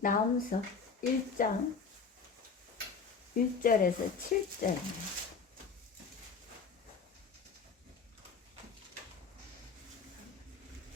나음서 1장 1절에서 7절.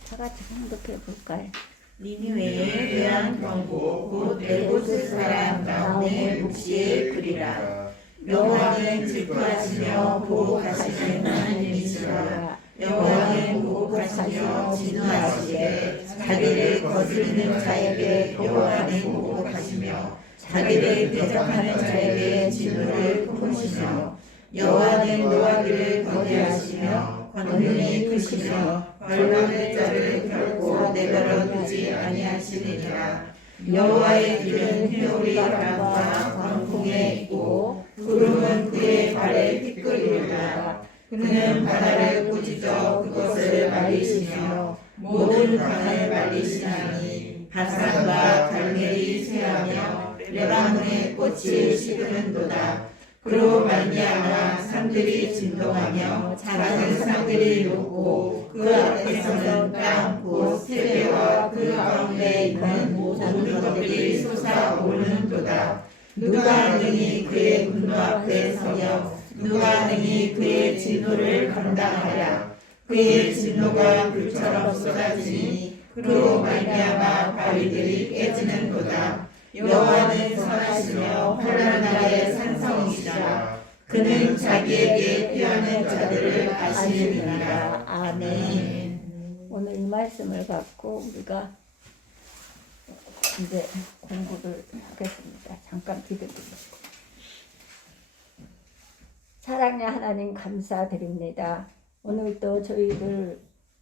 다 같이 공독해 볼까요? 니느웨에 대한 경고 곧 에봇의 사람 나홈의 묵시에 그리라. 여호와는 질투하시며 보복하시는 하나님이시라. 여호와는 보복하시며 진노하시되 자기를 거스르는 자에게 여호와는 보복하시며 자기를 대적하는 자에게 진노를 품으시며 여호와는 노하기를 거대하시며 권능이 크시며 벌받을 자를 결코 내버려 두지 아니하시느니라. 여호와의 길은 회오리 바람과 광풍에 있고 구름은 그의 발에 티끌이로다. 그는 바다를 꾸짖어 그것을 말리시며 모든 강을 말리시나니 바산과 갈멜이 쇠하며 레바논의 꽃이 시드는도다. 그로 말미암아 산들이 진동하며 작은 산들이 녹고 그 앞에서는 땅 곧 세계와 그 가운데 있는 모든 것들이 솟아오르는도다. 누가 능히 그의 분노 앞에 서며 누가 능히 그의 진노를 감당하랴. 그의 진노가 불처럼 쏟아지니 그로 말미암아 바위들이 깨지는도다. 여호와는 선하시며 환난날의 산성이시라. 그는 자기에게 피하는 자들을 아시느니라. 아멘. 오늘 이 말씀을 갖고 우리가 이제 공부를 하겠습니다. 잠깐 기도드립니다. 사랑의 하나님 감사드립니다. 오늘도 저희들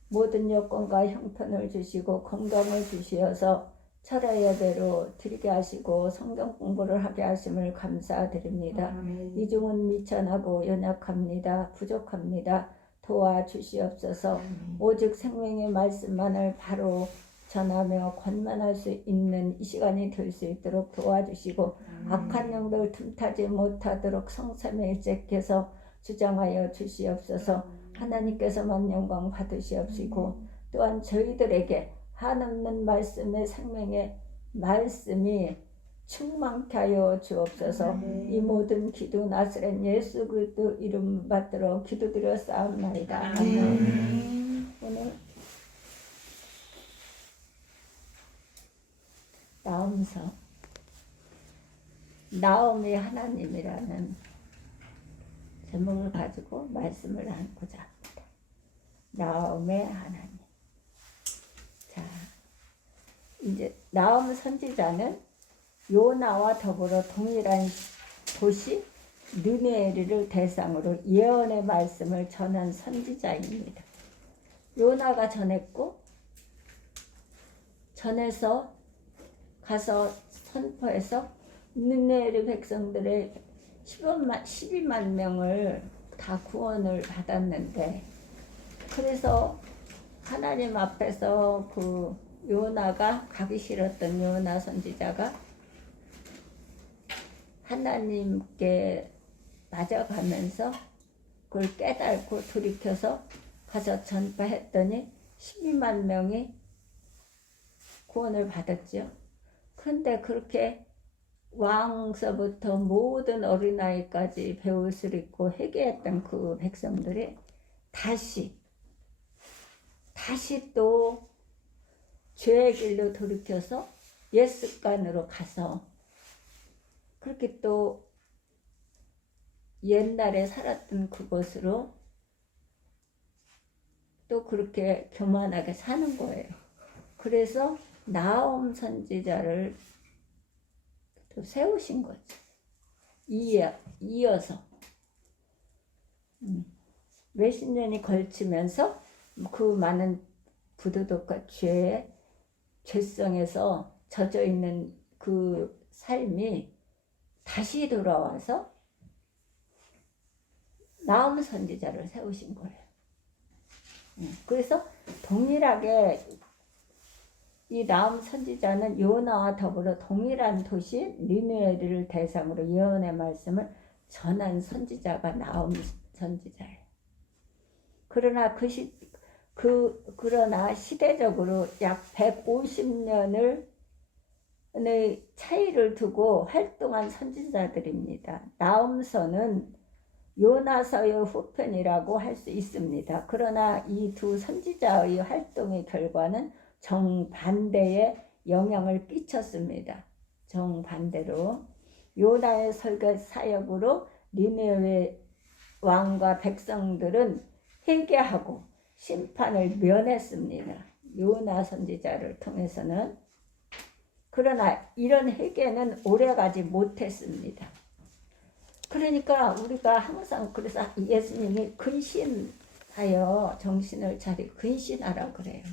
모든 여건과 형편을 주시고 건강을 주시어서 철야 예배로 드리게 하시고 성경 공부를 하게 하심을 감사드립니다. 이중은 미천하고 연약합니다. 부족합니다. 도와주시옵소서. 오직 생명의 말씀만을 바로 전하며 권면할 수 있는 이 시간이 될 수 있도록 도와주시고 악한 영들 틈타지 못하도록 성삼의 일제께서 주장하여 주시옵소서. 하나님께서만 영광 받으시옵시고 또한 저희들에게 한없는 말씀의 생명의 말씀이 충만케 하여 주옵소서. 이 모든 기도 나사렛 예수 그리스도 이름 받들어 기도드려 싸움나이다. 오늘 나음서 나옴의 하나님이라는 제목을 가지고 말씀을 나누고자 합니다. 나옴의 하나님. 자, 이제 나옴 선지자는 요나와 더불어 동일한 도시 느네웨를 대상으로 예언의 말씀을 전한 선지자입니다. 요나가 전했고 전해서 가서 선포해서 느네웨 백성들의 12만 명을 다 구원을 받았는데, 그래서 하나님 앞에서 그 요나가 가기 싫었던 요나 선지자가 하나님께 맞아가면서 그걸 깨닫고 돌이켜서 가서 전파했더니 12만 명이 구원을 받았죠. 그런데 그렇게 왕서부터 모든 어린아이까지 배옷을 입고 회개했던 그 백성들이 다시 또 죄의 길로 돌이켜서 옛 습관으로 가서 그렇게 또 옛날에 살았던 그곳으로 또 그렇게 교만하게 사는 거예요. 그래서 나홈 선지자를 또 세우신 거죠. 이어서 몇십 년이 걸치면서 그 많은 부도덕과 죄성에서 젖어 있는 그 삶이 다시 돌아와서 나홈 선지자를 세우신 거예요. 그래서 동일하게 이 나홈 선지자는 요나와 더불어 동일한 도시 니느웨를 대상으로 예언의 말씀을 전한 선지자가 나홈 선지자예요. 그러나 시대적으로 약 150년을 차이를 두고 활동한 선지자들입니다. 나움서는 요나서의 후편이라고 할 수 있습니다. 그러나 이 두 선지자의 활동의 결과는 정반대의 영향을 끼쳤습니다. 정반대로 요나의 설교 사역으로 니느웨 왕과 백성들은 회개하고 심판을 면했습니다. 요나 선지자를 통해서는. 그러나 이런 회개는 오래가지 못했습니다. 그러니까 우리가 항상 그래서 예수님이 근신하여 정신을 차리고 근신하라고 그래요.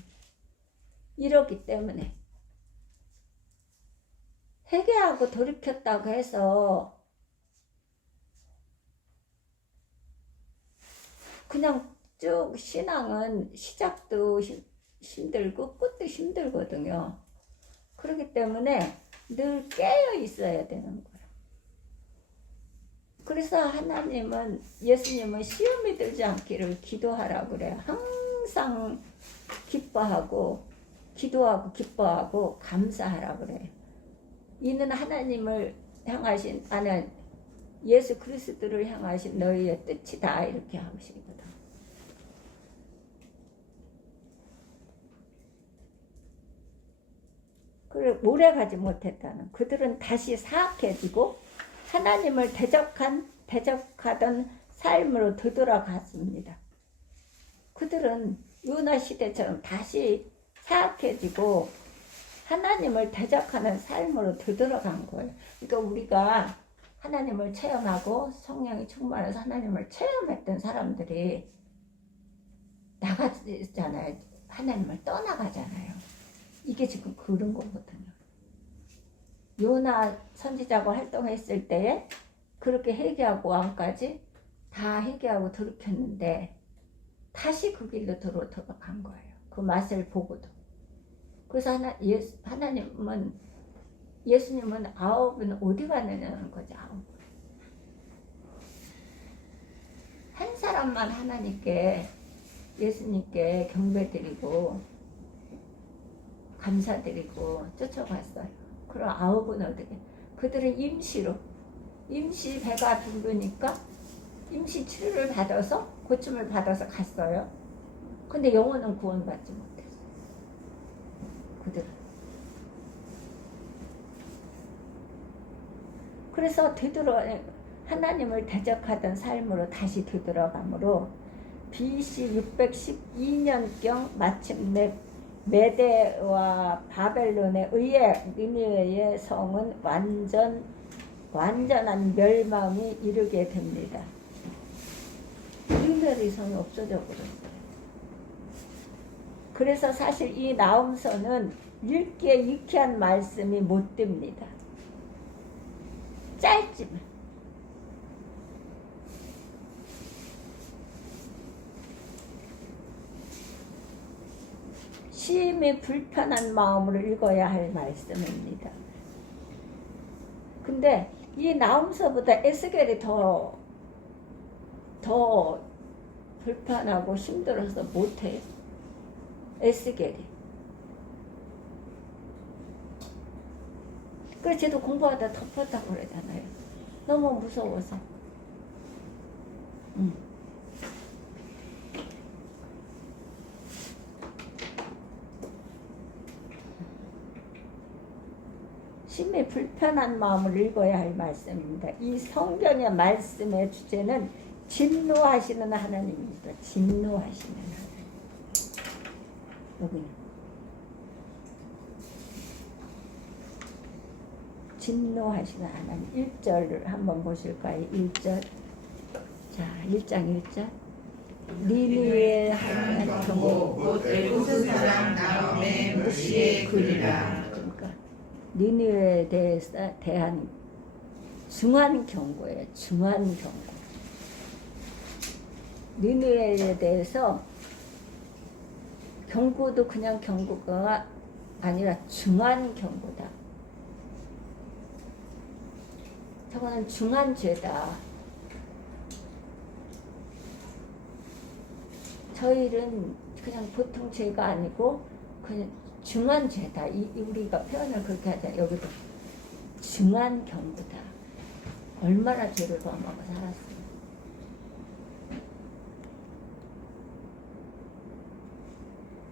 이러기 때문에 회개하고 돌이켰다고 해서 그냥 쭉 신앙은 시작도 힘들고 끝도 힘들거든요. 그렇기 때문에 늘 깨어 있어야 되는 거예요. 그래서 하나님은 예수님은 시험에 들지 않기를 기도하라고 그래요. 항상 기뻐하고 기도하고 기뻐하고 감사하라고 그래요. 이는 하나님을 향하신 예수 그리스도를 향하신 너희의 뜻이다 이렇게 하시거든. 그래 오래 가지 못했다는 그들은 다시 사악해지고 하나님을 대적하던 삶으로 되돌아갔습니다. 그들은 요나 시대처럼 다시 사악해지고 하나님을 대적하는 삶으로 되돌아간 거예요. 그러니까 우리가 하나님을 체험하고 성령이 충만해서 하나님을 체험했던 사람들이 나가잖아요. 하나님을 떠나가잖아요. 이게 지금 그런 거거든요. 요나 선지자가 활동했을 때에 그렇게 회개하고 왕까지 다 회개하고 돌이켰는데 다시 그 길로 돌아간 거예요. 그 맛을 보고도. 그래서 예수님은 아홉은 어디 가느냐는 거죠. 아홉. 한 사람만 하나님께 예수님께 경배드리고 감사드리고 쫓아갔어요. 그럼 아홉은 어떻게? 그들은 임시 배가 부르니까 임시 치료를 받아서 고침을 받아서 갔어요. 근데 영혼은 구원받지 못했어요. 그들은. 그래서 하나님을 대적하던 삶으로 다시 되돌아가므로 BC 612년경 마침내 메대와 바벨론에 의해 니느웨의 성은 완전한 멸망이 이르게 됩니다. 니느웨의 성이 없어져 버렸어요. 그래서 사실 이 나움서는 읽기에 유쾌한 말씀이 못 됩니다. 짧지만. 심히 불편한 마음으로 읽어야 할 말씀입니다. 근데 이 나움서보다 에스겔이 더 불편하고 힘들어서 못해요. 에스겔이. 그래서 쟤도 공부하다 덮었다고 그러잖아요. 너무 무서워서. 심히 불편한 마음을 읽어야 할 말씀입니다. 이 성경의 말씀의 주제는 진노하시는 하나님입니다. 진노하시는 하나님. 여기 진노하시는 하나님. 1절을 한번 보실까요? 1절. 자, 1장 1절. 니느웨 하나님 경고 곧 애굽 사람 나움의 묵시에 그리라. 니느웨에 대한 중한 경고예요. 중한 경고. 니느웨에 대해서 경고도 그냥 경고가 아니라 중한 경고다. 저거는 중한 죄다. 저희는 그냥 보통 죄가 아니고 그냥 중한 죄다. 우리가 표현을 그렇게 하잖아요. 여기도 중한 경고다. 얼마나 죄를 범하고 살았어요.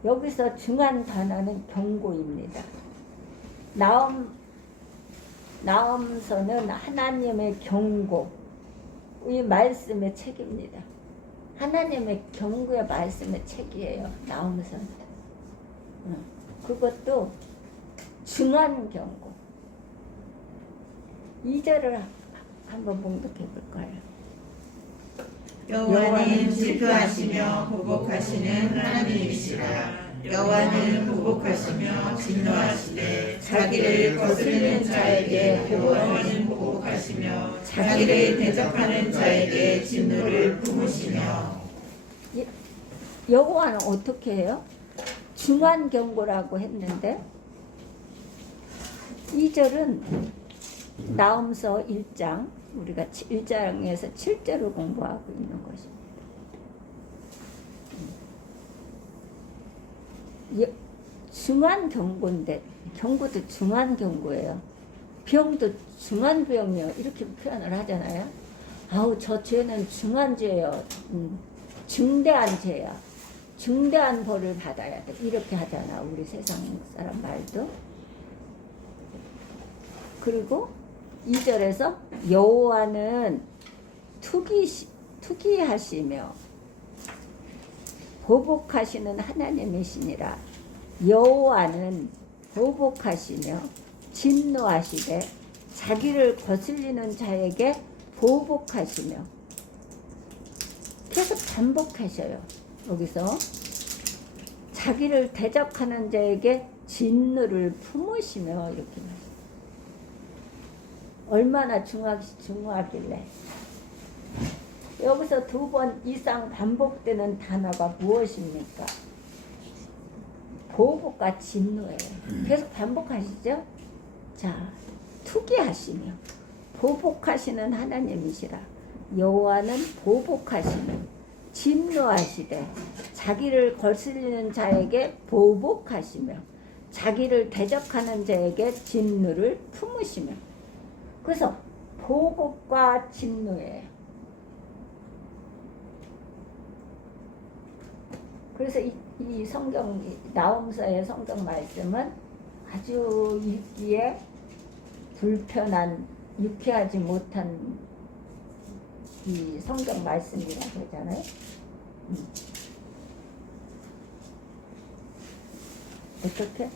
여기서 중한 단어는 경고입니다. 나음서는 하나님의 경고, 이 말씀의 책입니다. 하나님의 경고의 말씀의 책이에요. 나음서는. 그것도 중한 경고. 2절을 한번 봉독해 볼까요? 여호와는 질투하시며 보복하시는 하나님이시라. 여호와는 보복하시며 진노하시되 자기를 거스르는 자에게 여호와는 보복하시며 자기를 대적하는 자에게 진노를 품으시며. 여호와는 어떻게 해요? 중한 경고라고 했는데 2절은 나음서 1장, 우리가 1장에서 7절을 공부하고 있는 것입니다. 중한 경고인데, 경고도 중한 경고예요. 병도 중한 병이요. 이렇게 표현을 하잖아요. 아우, 저 죄는 중한 죄요. 중대한 죄야. 중대한 벌을 받아야 돼. 이렇게 하잖아. 우리 세상 사람 말도. 그리고 2절에서 여호와는 투기하시며 보복하시는 하나님이시니라. 여호와는 보복하시며 진노하시되 자기를 거슬리는 자에게 보복하시며. 계속 반복하셔요. 여기서 자기를 대적하는 자에게 진노를 품으시며 이렇게 말해요. 얼마나 중요하길래. 여기서 2번 이상 반복되는 단어가 무엇입니까? 보복과 진노예요. 계속 반복하시죠? 자, 투기하시며 보복하시는 하나님이시라. 여호와는 보복하시며 진노하시되 자기를 거슬리는 자에게 보복하시며 자기를 대적하는 자에게 진노를 품으시며. 그래서 보복과 진노예요. 그래서 이 성경, 나음서의 성경 말씀은 아주 읽기에 불편한, 유쾌하지 못한 이 성경 말씀이라고 하잖아요. 어떻게?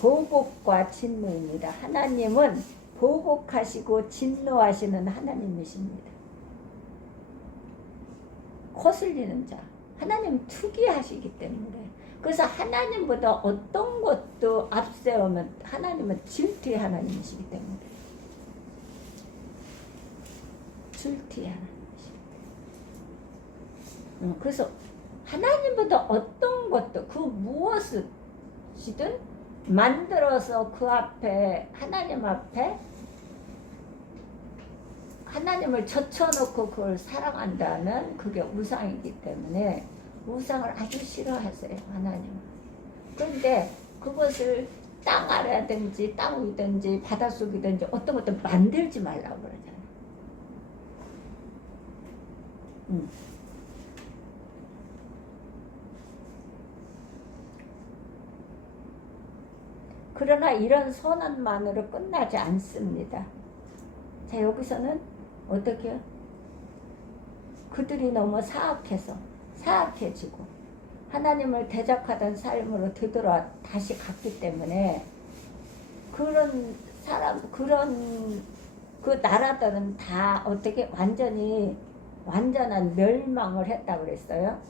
보복과 진노입니다. 하나님은 보복하시고 진노하시는 하나님이십니다. 거슬리는 자. 하나님 투기하시기 때문에. 그래서 하나님보다 어떤 것도 앞세우면 하나님은 질투의 하나님이시기 때문에. 질투의 하나님이십니다. 그래서 하나님보다 어떤 것도 그 무엇이든 만들어서 그 앞에, 하나님 앞에 하나님을 젖혀놓고 그걸 사랑한다는 그게 우상이기 때문에 우상을 아주 싫어하세요, 하나님은. 그런데 그것을 땅 아래든지 땅 위든지 바닷속이든지 어떤 것도 만들지 말라고 그러잖아요. 그러나 이런 선언만으로 끝나지 않습니다. 자, 여기서는 어떻게 해요? 그들이 너무 사악해지고 하나님을 대적하던 삶으로 되돌아 다시 갔기 때문에 그런 사람, 그런 그 나라들은 다 어떻게 완전한 멸망을 했다고 그랬어요.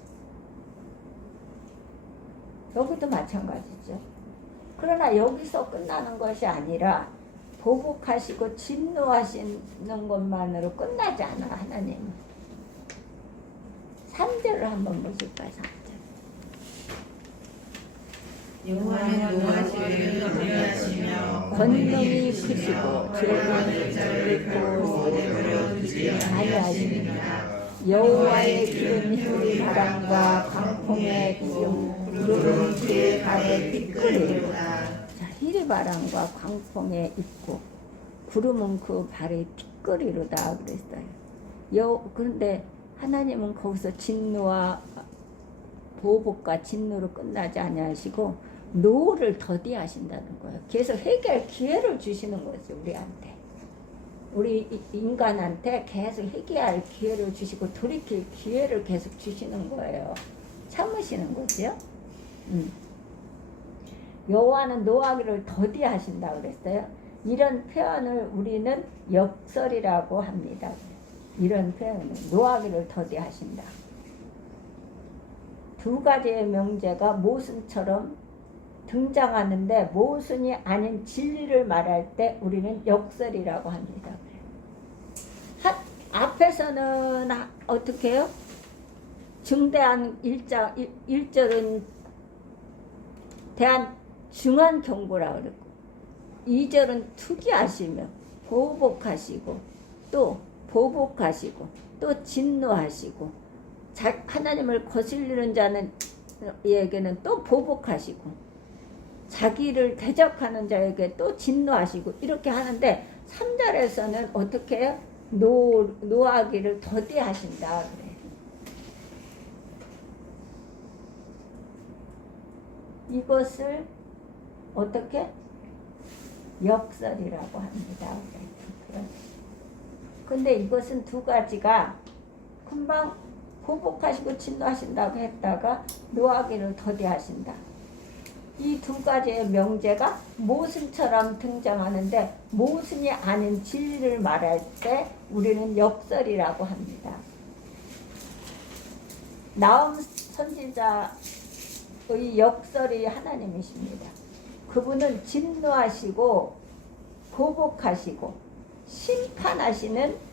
여기도 마찬가지죠. 그러나 여기서 끝나는 것이 아니라 보복하시고 진노하시는 것만으로 끝나지 않아, 하나님은. 3절을 한번 보실까요? 3절. 여호와는 노하시기를 염려하시며 권능이 크시고 죄를 자를 결코 내버려 두지 아니하시느니라. 여호와의 길은 희리 바람과 광풍의 기름 구름은 그의 발에 티끌이로다. 자, 희리 바람과 광풍에 있고 구름은 그 발에 티끌이로다 그랬어요. 그런데 하나님은 거기서 진노와 보복과 진노로 끝나지 아니하시고 노를 더디하신다는 거예요. 계속 해결 기회를 주시는 거죠. 우리한테. 우리 인간한테 계속 회개할 기회를 주시고 돌이킬 기회를 계속 주시는 거예요. 참으시는 거죠. 여호와는 노하기를 더디하신다 그랬어요. 이런 표현을 우리는 역설이라고 합니다. 이런 표현을 노하기를 더디하신다. 두 가지의 명제가 모순처럼 등장하는데 모순이 아닌 진리를 말할 때 우리는 역설이라고 합니다. 앞에서는 어떻게 해요? 중대한 1절은 대한 중한 경고라고 그랬고 2절은 투기하시며 보복하시고 또 보복하시고 또 진노하시고 하나님을 거슬리는 자에게는 또 보복하시고 자기를 대적하는 자에게 또 진노하시고 이렇게 하는데 3절에서는 어떻게 해요? 노하기를 더디하신다 그래요. 이것을 어떻게? 역설이라고 합니다. 근데 이것은 두 가지가 금방 보복하시고 진노하신다고 했다가 노하기를 더디하신다. 이 두 가지의 명제가 모순처럼 등장하는데 모순이 아닌 진리를 말할 때 우리는 역설이라고 합니다. 나훔 선지자의 역설이 하나님이십니다. 그분은 진노하시고 보복하시고 심판하시는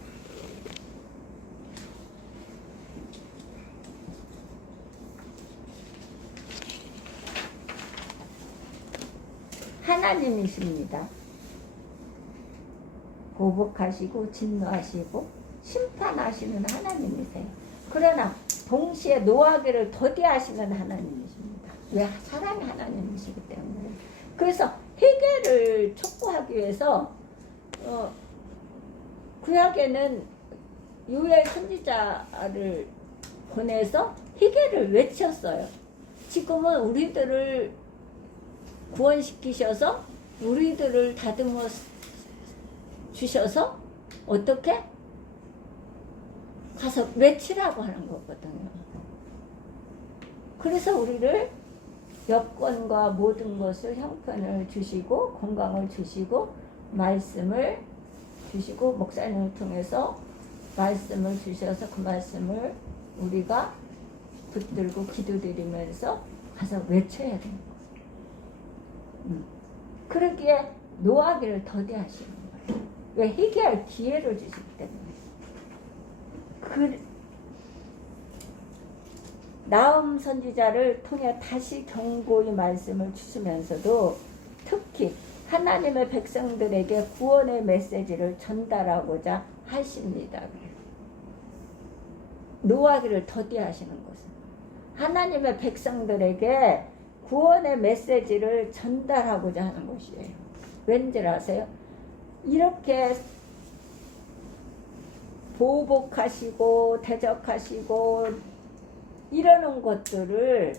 하나님이십니다. 보복하시고 진노하시고 심판하시는 하나님이세요. 그러나 동시에 노하기를 더디하시는 하나님이십니다. 왜? 사랑의 하나님이시기 때문에. 그래서 회개를 촉구하기 위해서 구약에는 요엘 선지자를 보내서 회개를 외쳤어요. 지금은 우리들을 구원시키셔서 우리들을 다듬어 주셔서 어떻게? 가서 외치라고 하는 거거든요. 그래서 우리를 여건과 모든 것을 형편을 주시고 건강을 주시고 말씀을 주시고 목사님을 통해서 말씀을 주셔서 그 말씀을 우리가 붙들고 기도드리면서 가서 외쳐야 되는 거예요. 그러기에 노하기를 더디하시는 거예요. 왜? 회개할 기회를 주시기 때문에. 나훔 선지자를 통해 다시 경고의 말씀을 주시면서도 특히 하나님의 백성들에게 구원의 메시지를 전달하고자 하십니다. 노하기를 더디하시는 것은 하나님의 백성들에게 구원의 메시지를 전달하고자 하는 것이에요. 왠지 아세요? 이렇게 보복하시고 대적하시고 이러는 것들을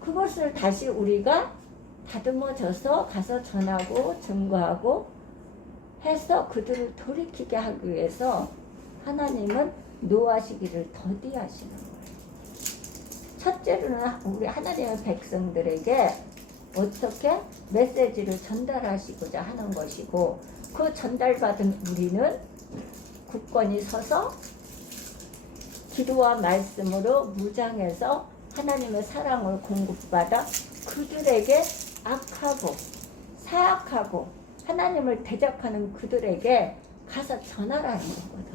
그것을 다시 우리가 다듬어져서 가서 전하고 증거하고 해서 그들을 돌이키게 하기 위해서 하나님은 노하시기를 더디하시는 거예요. 첫째로는 우리 하나님의 백성들에게 어떻게 메시지를 전달하시고자 하는 것이고 그 전달받은 우리는 굳건히 서서 기도와 말씀으로 무장해서 하나님의 사랑을 공급받아 그들에게 악하고 사악하고 하나님을 대적하는 그들에게 가서 전하라는 거거든.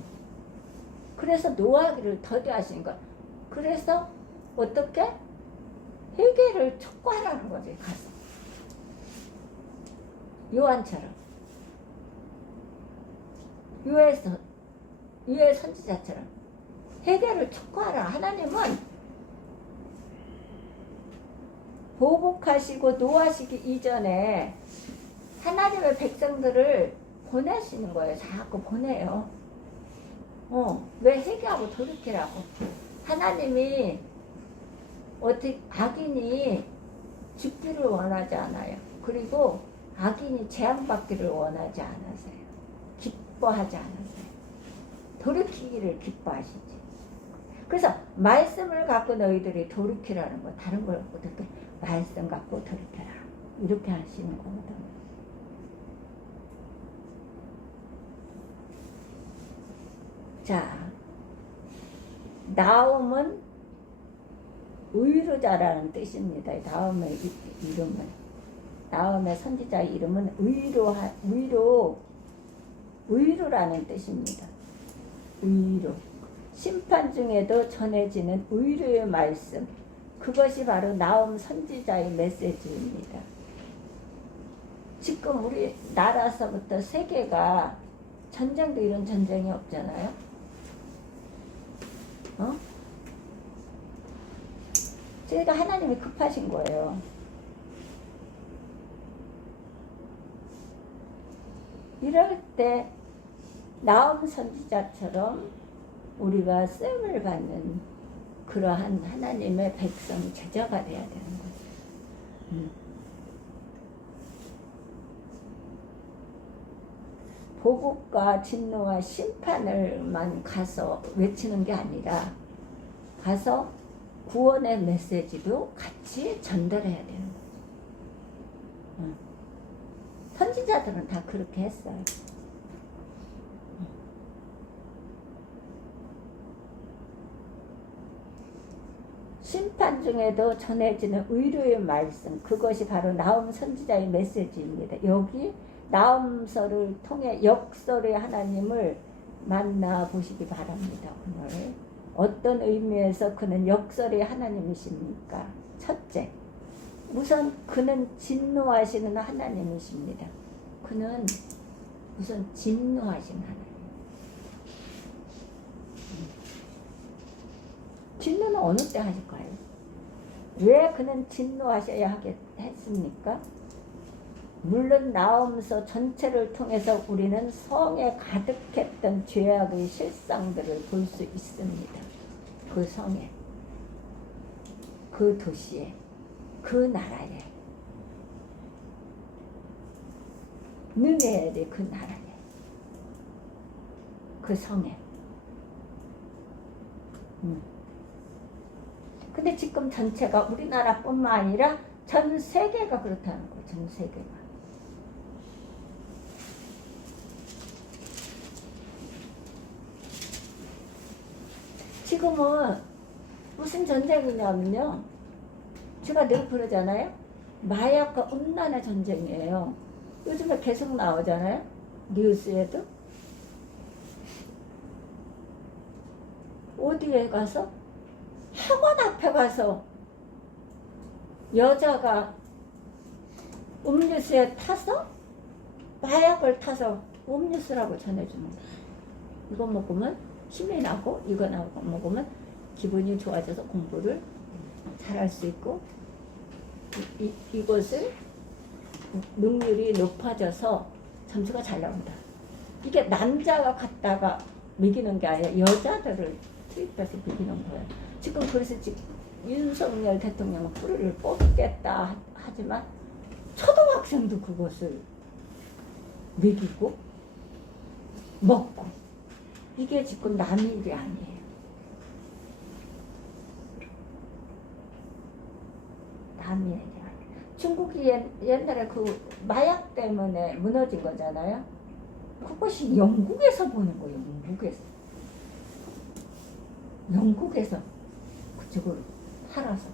그래서 노하기를 더디하시는 것. 그래서 어떻게? 회개를 촉구하라는 거지. 가서 요한처럼 요엘 선지자처럼 해결을 촉구하라. 하나님은 보복하시고 노하시기 이전에 하나님의 백성들을 보내시는 거예요. 자꾸 보내요. 왜 회개하고 돌이키라고. 하나님이 어떻게 악인이 죽기를 원하지 않아요. 그리고 악인이 재앙받기를 원하지 않으세요. 기뻐하지 않으세요. 돌이키기를 기뻐하시지. 그래서 말씀을 갖고 너희들이 돌이키라는 거. 다른 걸 어떻게 말씀 갖고 돌이켜라. 이렇게 하시는 거거든요. 자, 나옴은 의로자라는 뜻입니다. 나옴의 이름은, 나옴의 선지자 이름은 의로라는 뜻입니다. 의로. 심판 중에도 전해지는 의로의 말씀. 그것이 바로 나옴 선지자의 메시지입니다. 지금 우리 나라서부터 세계가 전쟁도 이런 전쟁이 없잖아요. 저희가 하나님이 급하신 거예요. 이럴 때 나옴 선지자처럼 우리가 쓰임을 받는 그러한 하나님의 백성 제자가 돼야 되는 거죠. 보복과 진노와 심판을만 가서 외치는 게 아니라 가서 구원의 메시지도 같이 전달해야 되는 거죠. 선지자들은 다 그렇게 했어요. 심판 중에도 전해지는 의로의 말씀, 그것이 바로 나옴 선지자의 메시지입니다. 여기 나옴서를 통해 역설의 하나님을 만나보시기 바랍니다. 오늘 어떤 의미에서 그는 역설의 하나님이십니까? 첫째, 우선 그는 진노하시는 하나님이십니다. 그는 우선 진노하시는 하나님. 진노는 어느 때 하실까요? 왜 그는 진노하셔야 했습니까? 물론 나옴서 전체를 통해서 우리는 성에 가득했던 죄악의 실상들을 볼 수 있습니다. 그 성에, 그 도시에, 그 나라에, 느네엘의 그 나라에, 그 성에. 근데 지금 전체가 우리나라뿐만 아니라 전 세계가 그렇다는 거예요. 전 세계가. 지금은 무슨 전쟁이냐면요. 제가 늘 그러잖아요. 마약과 음란의 전쟁이에요. 요즘에 계속 나오잖아요. 뉴스에도. 어디에 가서? 학원 앞에 가서 여자가 음료수에 타서 마약을 타서 음료수라고 전해주는 거예요. 이거 먹으면 힘이 나고 이거 먹으면 기분이 좋아져서 공부를 잘할 수 있고 이것을 능률이 높아져서 점수가 잘 나온다. 이게 남자가 갖다가 먹이는 게 아니라 여자들을 투입해서 먹이는 거예요. 지금 그래서 지금 윤석열 대통령은 불을 뽑겠다 하지만 초등학생도 그것을 먹이고 먹고 이게 지금 남의 일이 아니에요. 남의 일이 아니에요. 중국이 옛날에 그 마약 때문에 무너진 거잖아요. 그것이 영국에서 보는 거예요. 영국에서 그쪽으로 팔아서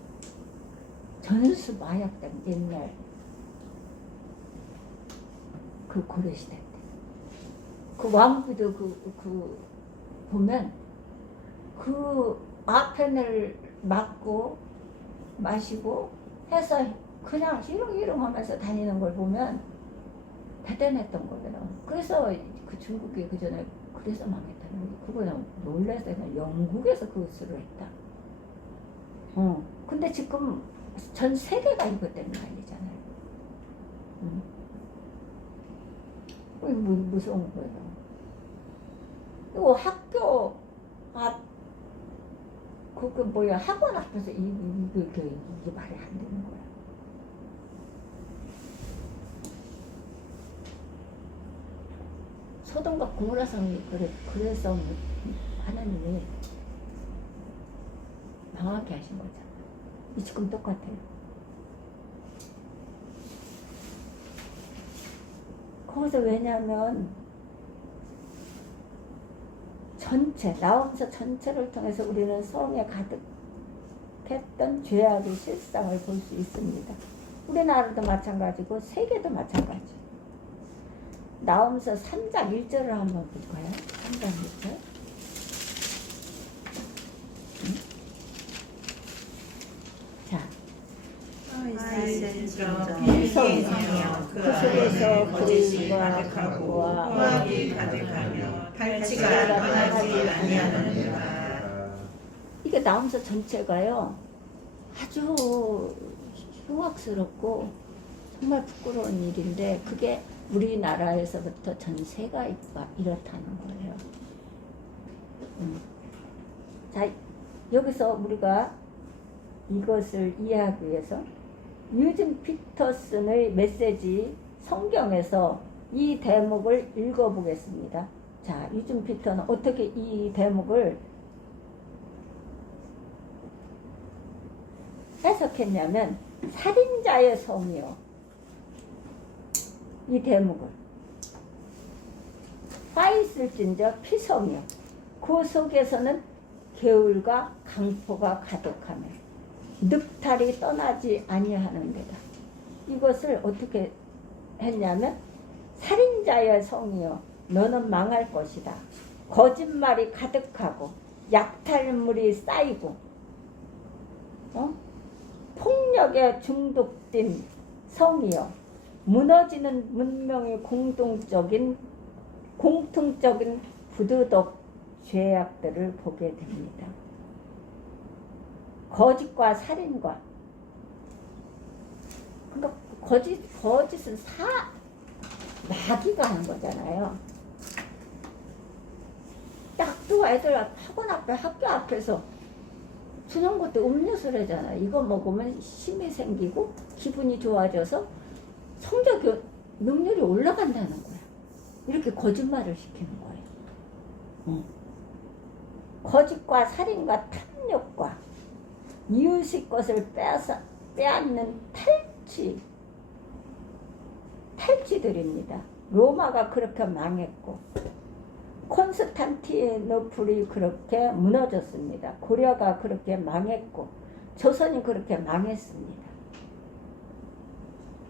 전수 마약 때문에 옛날 그 고려시대 때 그 왕비도 보면 그 아펜을 맞고 마시고 해서 그냥 희롱희롱 하면서 다니는 걸 보면 대단했던 거더라고요. 그래서 그 중국이 그 전에 그래서 망했다. 그거는 놀라서 그냥 영국에서 그것으로 했다. 근데 지금 전 세계가 이것 때문에 난리잖아요. 이거 무서운 거예요. 이거 학교 앞, 학원 앞에서 이게 말이 안 되는 거야. 소돔과 고모라 성이 그래서 하나님이 망하게 하신 거잖아. 이 지금 똑같아요. 거기서 왜냐하면 나홈서 전체를 통해서 우리는 성에 가득했던 죄악의 실상을 볼 수 있습니다. 우리나라도 마찬가지고 세계도 마찬가지. 나홈서 3장 1절을 한번 볼까요? 3장 1절. 자, 비성이며 그 속에서 거짓과 가득하고 포악이 가득하며 발치가 떠나지 아니하느니라. 이게 나홈서 전체가요 아주 흉악스럽고 정말 부끄러운 일인데 그게 우리나라에서부터 전 세계가 이렇다는 거예요. 자, 여기서 우리가 이것을 이해하기 위해서 유진 피터슨의 메시지 성경에서 이 대목을 읽어보겠습니다. 자, 유진 피터는 어떻게 이 대목을 해석했냐면 살인자의 성이요. 이 대목을 화 있을진저 피성이요. 그 속에서는 개울과 강포가 가득하며 늑탈이 떠나지 아니하는 데다. 이것을 어떻게 했냐면 살인자의 성이요 너는 망할 것이다. 거짓말이 가득하고 약탈물이 쌓이고 폭력에 중독된 성이요 무너지는 문명의 공통적인 부도덕 죄악들을 보게 됩니다. 거짓과 살인과 그러니까 거짓은 마귀가 하는 거잖아요. 딱 또 애들 학원 앞에 학교 앞에서 저녁 것도 음료수를 하잖아요. 이거 먹으면 힘이 생기고 기분이 좋아져서 성적 능률이 올라간다는 거야. 이렇게 거짓말을 시키는 거예요. 거짓과 살인과 탐욕과 이웃의 것을 빼앗는 탈취들입니다. 로마가 그렇게 망했고 콘스탄티노플이 그렇게 무너졌습니다. 고려가 그렇게 망했고 조선이 그렇게 망했습니다.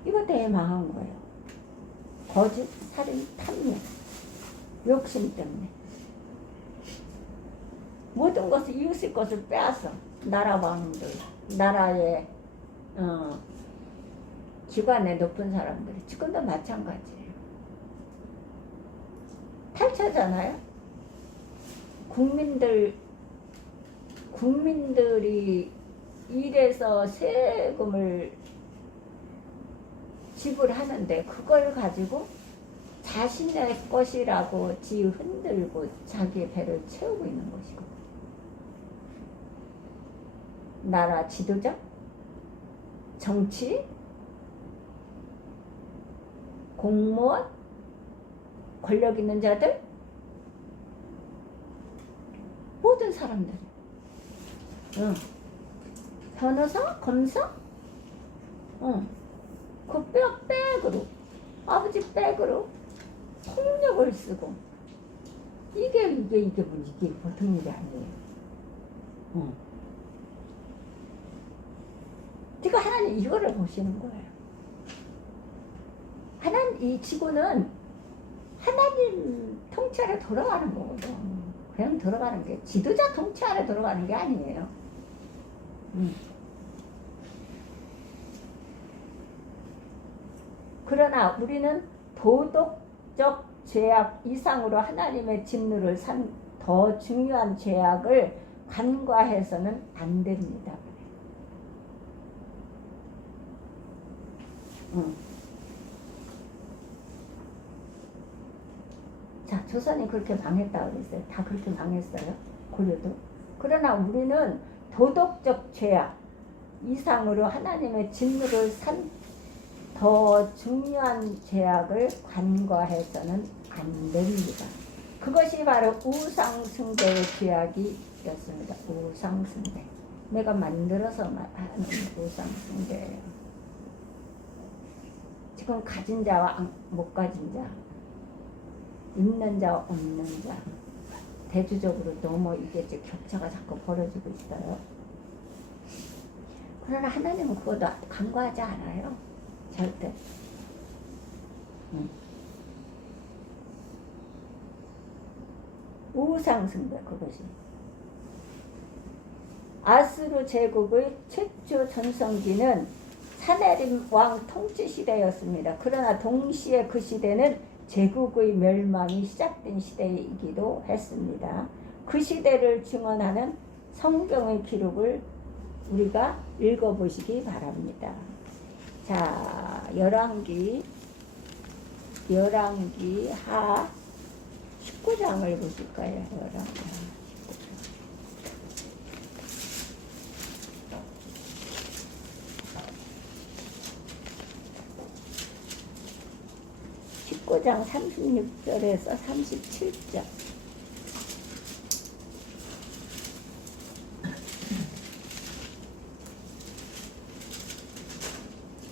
이거 때문에 망한 거예요. 거짓, 살인, 탐욕, 욕심 때문에 모든 것을 이웃의 것을 빼앗아 나라 왕들, 나라의 기관에 높은 사람들이 지금도 마찬가지예요. 탈취하잖아요. 국민들이 일해서 세금을 지불하는데 그걸 가지고 자신의 것이라고 흔들고 자기의 배를 채우고 있는 것이고 나라 지도자, 정치, 공무원, 권력 있는 자들, 모든 사람들, 변호사, 검사, 그 백으로 아버지 백으로 폭력을 쓰고 이게 보통 일이 아니에요. 그러니까 하나님 이거를 보시는 거예요. 하나님 이 지구는 하나님 통치 아래 돌아가는 거거든. 그냥 돌아가는 게 지도자 통치 아래 돌아가는 게 아니에요. 그러나 우리는 도덕적 죄악 이상으로 하나님의 진노를 더 중요한 죄악을 간과해서는 안 됩니다. 자, 조선이 그렇게 망했다고 그랬어요. 다 그렇게 망했어요. 고려도. 그러나 우리는 도덕적 죄악 이상으로 하나님의 진노를 산 더 중요한 죄악을 간과해서는 안 됩니다. 그것이 바로 우상숭배의 죄악이었습니다. 우상숭배. 내가 만들어서 하는 우상숭배예요. 지금 가진 자와 못 가진 자, 있는 자와 없는 자, 대주적으로 너무 이게 격차가 자꾸 벌어지고 있어요. 그러나 하나님은 그것도 간과하지 않아요. 절대. 우상숭배 그것이. 아수르 제국의 최초 전성기는 사네림 왕 통치 시대였습니다. 그러나 동시에 그 시대는 제국의 멸망이 시작된 시대이기도 했습니다. 그 시대를 증언하는 성경의 기록을 우리가 읽어보시기 바랍니다. 자, 열왕기 하 19장을 보실까요? 열왕기 하 19장 36절에서 37절.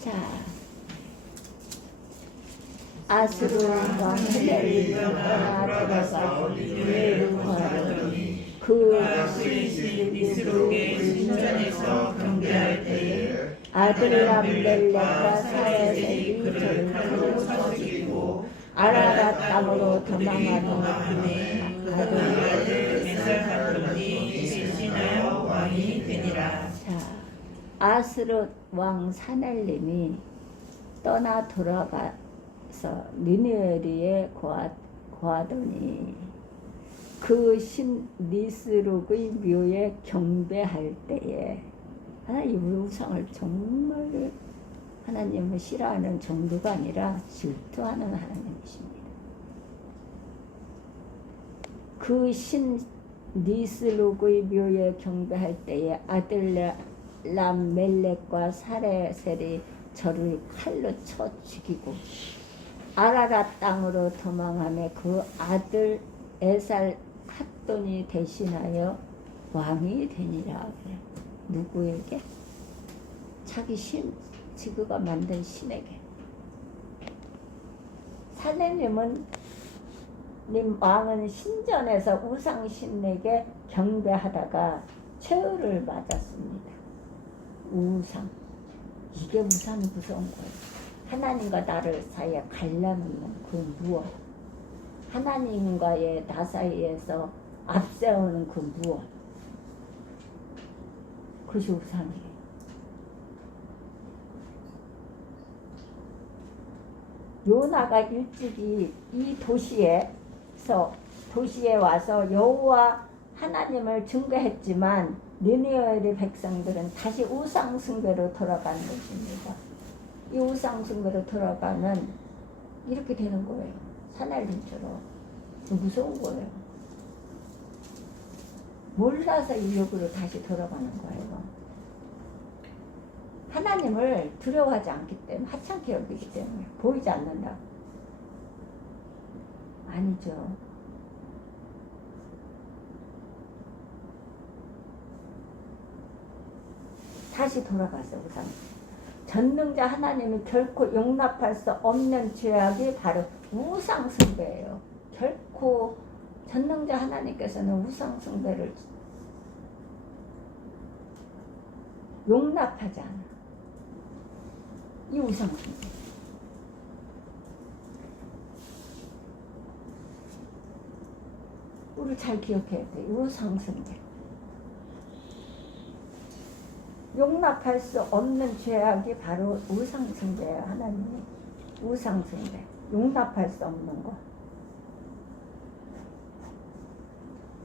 자, 아수르 왕 헤벨이 떠나들어서 니느웨를 구하더니 그 니스록의 신전에서 경배할 때에 아들람멜렉과 사레셀이 저를 가로쳐 죽이고 아라랏 땅으로 도망하는 그 아들 메살하더니 대신하여 왕이 되니라. 자, 아스롯 왕 사넬림이 떠나 돌아가서 니느웨리에 거하더니 그 신 니스록의 묘에 경배할 때에 이 우상을 정말 하나님을 싫어하는 정도가 아니라 질투하는 하나님이십니다. 그 신 니스록의 묘에 경배할 때에 아들람멜렉과 사레셀이 저를 칼로 쳐 죽이고 아라랏 땅으로 도망하며 그 아들 에살 핫돈이 대신하여 왕이 되니라. 누구에게? 자기 신, 지그가 만든 신에게. 사내님은 왕은 신전에서 우상신에게 경배하다가 최후를 맞았습니다. 우상. 이게 우상이 무서운 거예요. 하나님과 나를 사이에 갈라놓는 그 무엇. 하나님과의 나 사이에서 앞세우는 그 무엇. 그것이 우상이에요. 요나가 일찍이 이 도시에 와서 여호와 하나님을 증거했지만 니느웨의 백성들은 다시 우상 숭배로 돌아가는 것입니다. 이 우상 숭배로 돌아가면 이렇게 되는 거예요. 사날림처럼 무서운 거예요. 몰라서 이 욕으로 다시 돌아가는 거예요. 하나님을 두려워하지 않기 때문에, 하찮게 여기기 때문에, 보이지 않는다. 아니죠. 다시 돌아가서 우상. 전능자 하나님이 결코 용납할 수 없는 죄악이 바로 우상 숭배예요. 결코 전능자 하나님께서는 우상 숭배를 용납하지 않아. 이 우상 숭배. 우리 잘 기억해야 돼. 우상 숭배. 용납할 수 없는 죄악이 바로 우상 숭배예요. 하나님이 우상 숭배. 용납할 수 없는 거.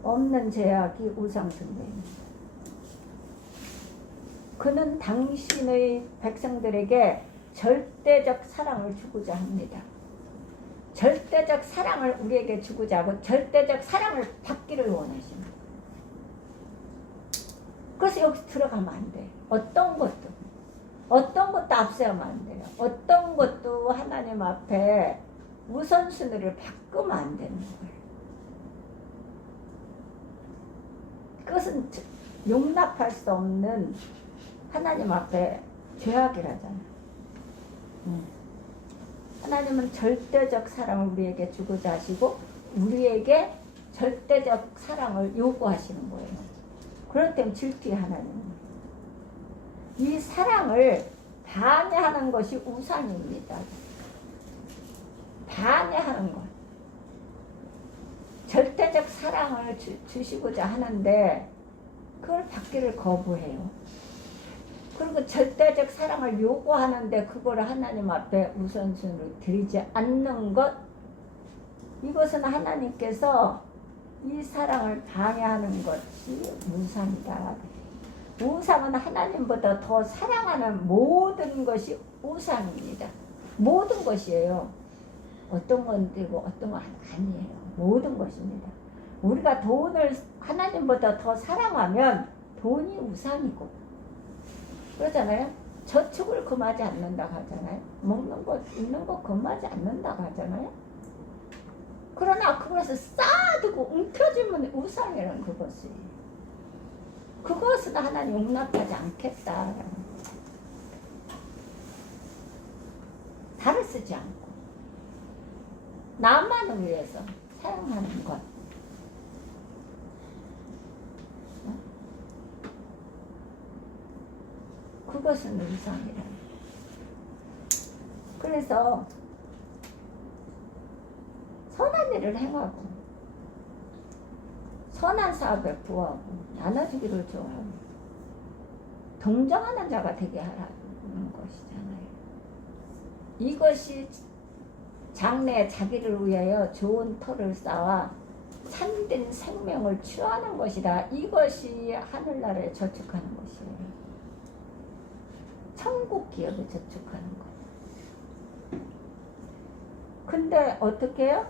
없는 제약이 우상숭배입니다. 그는 당신의 백성들에게 절대적 사랑을 주고자 합니다. 절대적 사랑을 우리에게 주고자 하고 절대적 사랑을 받기를 원하십니다. 그래서 여기 들어가면 안 돼요. 어떤 것도 앞세우면 안 돼요. 어떤 것도 하나님 앞에 우선순위를 바꾸면 안 되는 거예요. 그것은 용납할 수 없는 하나님 앞에 죄악이라잖아요. 하나님은 절대적 사랑을 우리에게 주고자 하시고 우리에게 절대적 사랑을 요구하시는 거예요. 그럴 땐 질투의 하나님은 이 사랑을 반해하는 것이 우상입니다. 반해하는 것. 절대적 사랑을 주시고자 하는데 그걸 받기를 거부해요. 그리고 절대적 사랑을 요구하는데 그거를 하나님 앞에 우선순위로 드리지 않는 것, 이것은 하나님께서 이 사랑을 방해하는 것이 우상이다. 우상은 하나님보다 더 사랑하는 모든 것이 우상입니다. 모든 것이에요. 어떤 건 되고 어떤 건 아니에요. 모든 것입니다. 우리가 돈을 하나님보다 더 사랑하면 돈이 우상이고 그러잖아요. 저축을 금하지 않는다고 하잖아요. 먹는 것, 입는 것 금하지 않는다고 하잖아요. 그러나 그것을 쌓아두고 움켜쥐면 우상이라는 그것이. 그것은 하나님 용납하지 않겠다라는 거예요. 달을 쓰지 않고 나만을 위해서 사용하는 것. 그것은 우상이라. 그래서 선한 일을 행하고 선한 사업에 부하고 나눠주기를 좋아하고 동정하는 자가 되게 하라는 것이잖아요. 이것이 장래에 자기를 위하여 좋은 터를 쌓아 참된 생명을 취하는 것이다. 이것이 하늘나라에 저축하는 것이에요. 천국 기업에 저축하는 것. 근데 어떻게 해요?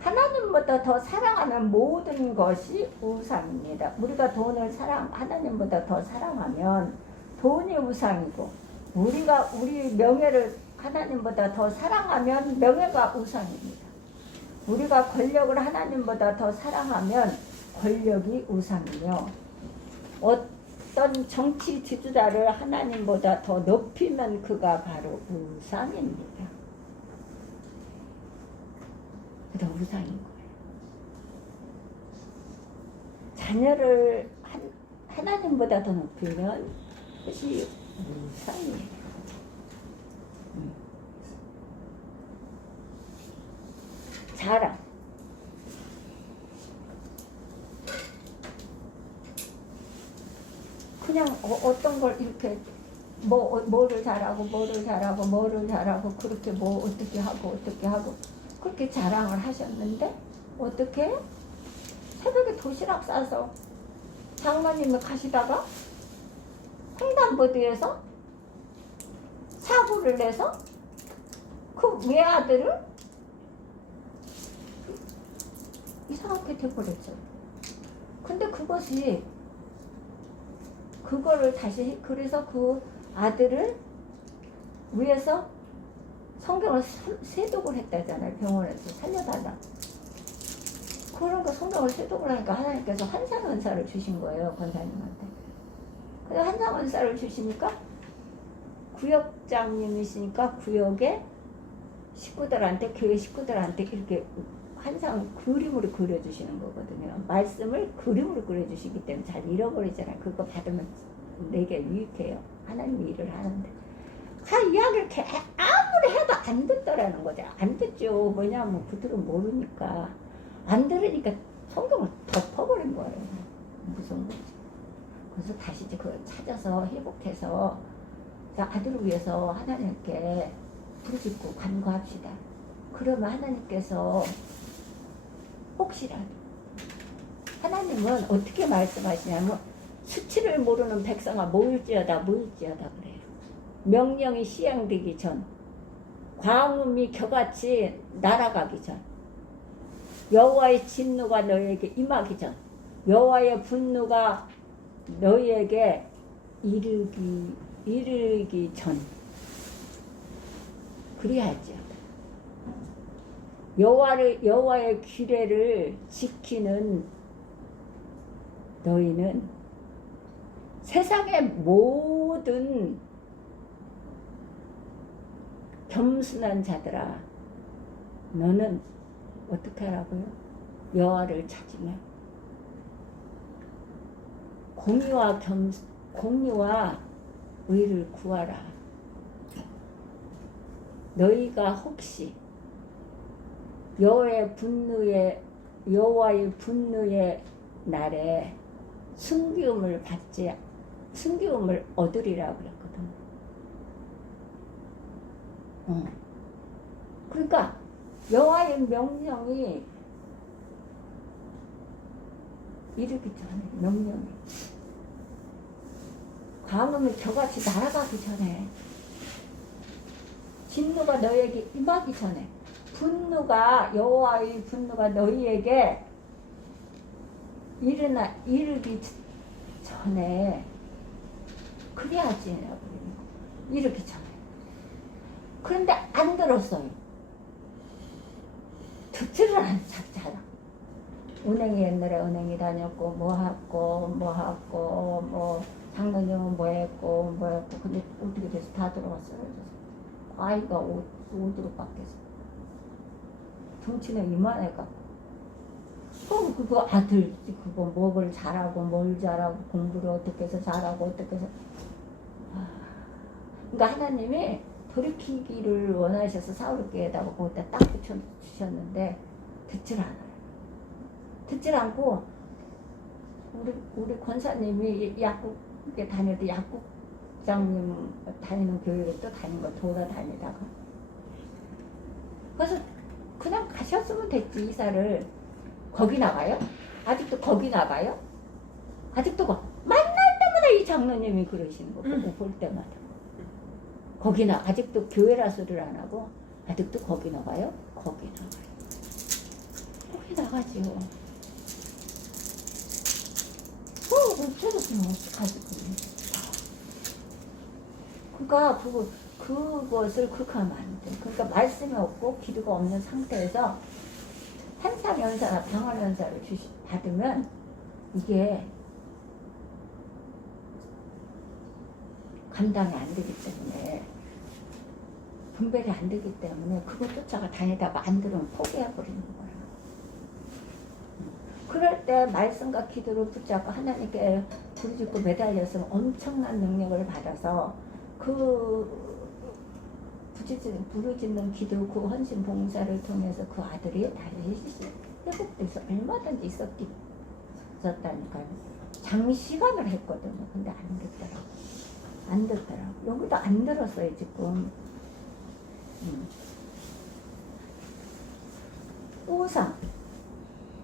하나님보다 더 사랑하는 모든 것이 우상입니다. 우리가 돈을 하나님보다 더 사랑하면 돈이 우상이고, 우리가 우리 명예를 하나님보다 더 사랑하면 명예가 우상입니다. 우리가 권력을 하나님보다 더 사랑하면 권력이 우상이며, 어떤 정치 지도자를 하나님보다 더 높이면 그가 바로 우상입니다. 그게 우상인 거예요. 자녀를 하나님보다 더 높이면 그것이 우상이에요. 자랑. 그냥 어떤 걸 이렇게 뭐를 잘하고 그렇게 뭐 어떻게 하고 그렇게 자랑을 하셨는데 어떻게 새벽에 도시락 싸서 장로님을 가시다가 횡단보도에서 사고를 내서 그 외아들을 이상하게 돼버렸죠. 근데 그거를 다시, 그래서 그 아들을 위해서 성경을 세독을 했다잖아요. 병원에서 살려달라. 그런 거 성경을 세독을 하니까 하나님께서 환상은사를 주신 거예요. 권사님한테. 그래서 환상은사를 주시니까 구역장님이시니까 구역에 식구들한테, 교회 식구들한테 이렇게 환상 그림으로 그려주시는 거거든요. 말씀을 그림으로 그려주시기 때문에 잘 잃어버리잖아요. 그거 받으면 내게 유익해요. 하나님이 일을 하는데. 이야기를 아무리 해도 안 듣더라는 거죠. 안 듣죠. 왜냐하면 그들은 모르니까. 안 들으니까 성경을 덮어버린 거예요. 무서운 거지. 그래서 다시 이제 그걸 찾아서 회복해서 아들을 위해서 하나님께 부르짖고 간구합시다. 그러면 하나님께서 혹시라도. 하나님은 어떻게 말씀하시냐면 수치를 모르는 백성아 모일지어다 그래요. 명령이 시행되기 전, 광음이 겨같이 날아가기 전, 여호와의 진노가 너희에게 임하기 전, 여호와의 분노가 너희에게 이르기 전, 그래야지. 여호와의 규례를 지키는 너희는 세상의 모든 겸손한 자들아, 너는 어떻게 하라고요? 여호와를 찾으면 공의와 의를 구하라. 너희가 혹시 여호와의 분노의 날에 순기움을 얻으리라고 그랬거든. 그러니까 여호와의 명령이 이르기 전에, 명령이 광음이 겨같이 날아가기 전에, 진노가 너희에게 임하기 전에, 여호와의 분노가 너희에게 이르기 전에, 그래야지. 이르기 전에. 그런데 안 들었어요. 듣지를 않잖아. 옛날에 은행이 다녔고 뭐 장로님은 뭐 했고 근데 어떻게 돼서 다 들어갔어요. 아이가 오도로 바뀌었어. 정치는 이만해갖고. 그거 아들, 그거 뭘 잘하고 뭘 잘하고 공부를 어떻게 해서 잘하고 어떻게 해서. 그러니까 하나님이 돌이키기를 원하셔서 사울교회에다가 거기다 딱 붙여주셨는데 듣질 않아요. 듣질 않고 우리 권사님이 약국에 다녀도 약국장님 다니는 교회를 또 돌아다니다가 그래서 그냥 가셨으면 됐지. 이사를 거기 나가요? 아직도 거기 나가요? 아직도 만날 때마다 이 장로님이 그러시는 거 보고 볼 때마다 아직도 교회라 소리를 안 하고 아직도 거기 나가요? 거기 나가지요. 없어졌으면 어떡하지? 그러니까 그것을 그렇게 하면 안 돼. 그러니까 말씀이 없고 기도가 없는 상태에서 한상연사나 방언연사를 받으면 이게 감당이 안 되기 때문에, 분별이 안 되기 때문에 그거 쫓아가 다니다가 안 들으면 포기해버리는 거야. 그럴 때 말씀과 기도를 붙잡고 하나님께 부르짖고 매달렸으면 엄청난 능력을 받아서 부르짖는 기도, 그 헌신 봉사를 통해서 그 아들이 다시 회복돼서 얼마든지 있었다니까요. 장시간을 했거든요. 근데 안 듣더라고. 여기도 안 들었어요, 지금. 우상.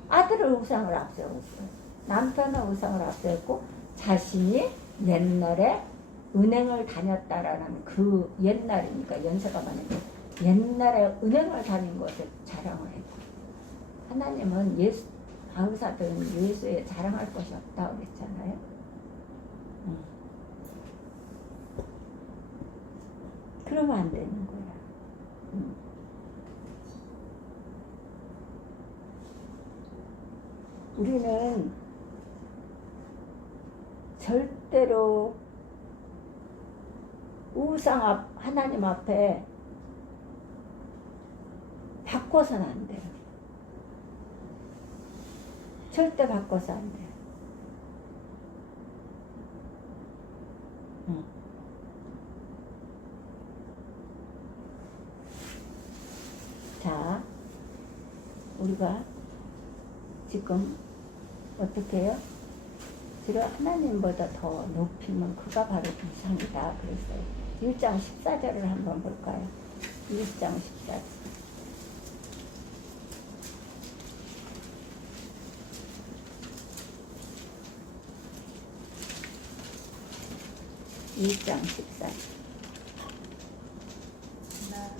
아들을 우상을 앞세웠어요. 남편의 우상을 앞세웠고, 자신이 옛날에 은행을 다녔다라는 그 옛날이니까 연세가 많은데, 옛날에 은행을 다닌 것을 자랑을 했고, 하나님은 바울사들은 예수에 자랑할 것이 없다고 그랬잖아요. 그러면 안 되는 거야. 우리는 절대로 하나님 앞에 바꿔서는 안 돼요. 절대 바꿔서 안 돼요. 자, 우리가 지금 어떻게 해요? 주로 하나님보다 더 높이면 그가 바로 이상이다 그랬어요. 1장 14절을 한번 볼까요? 1장 14절. 1장 14.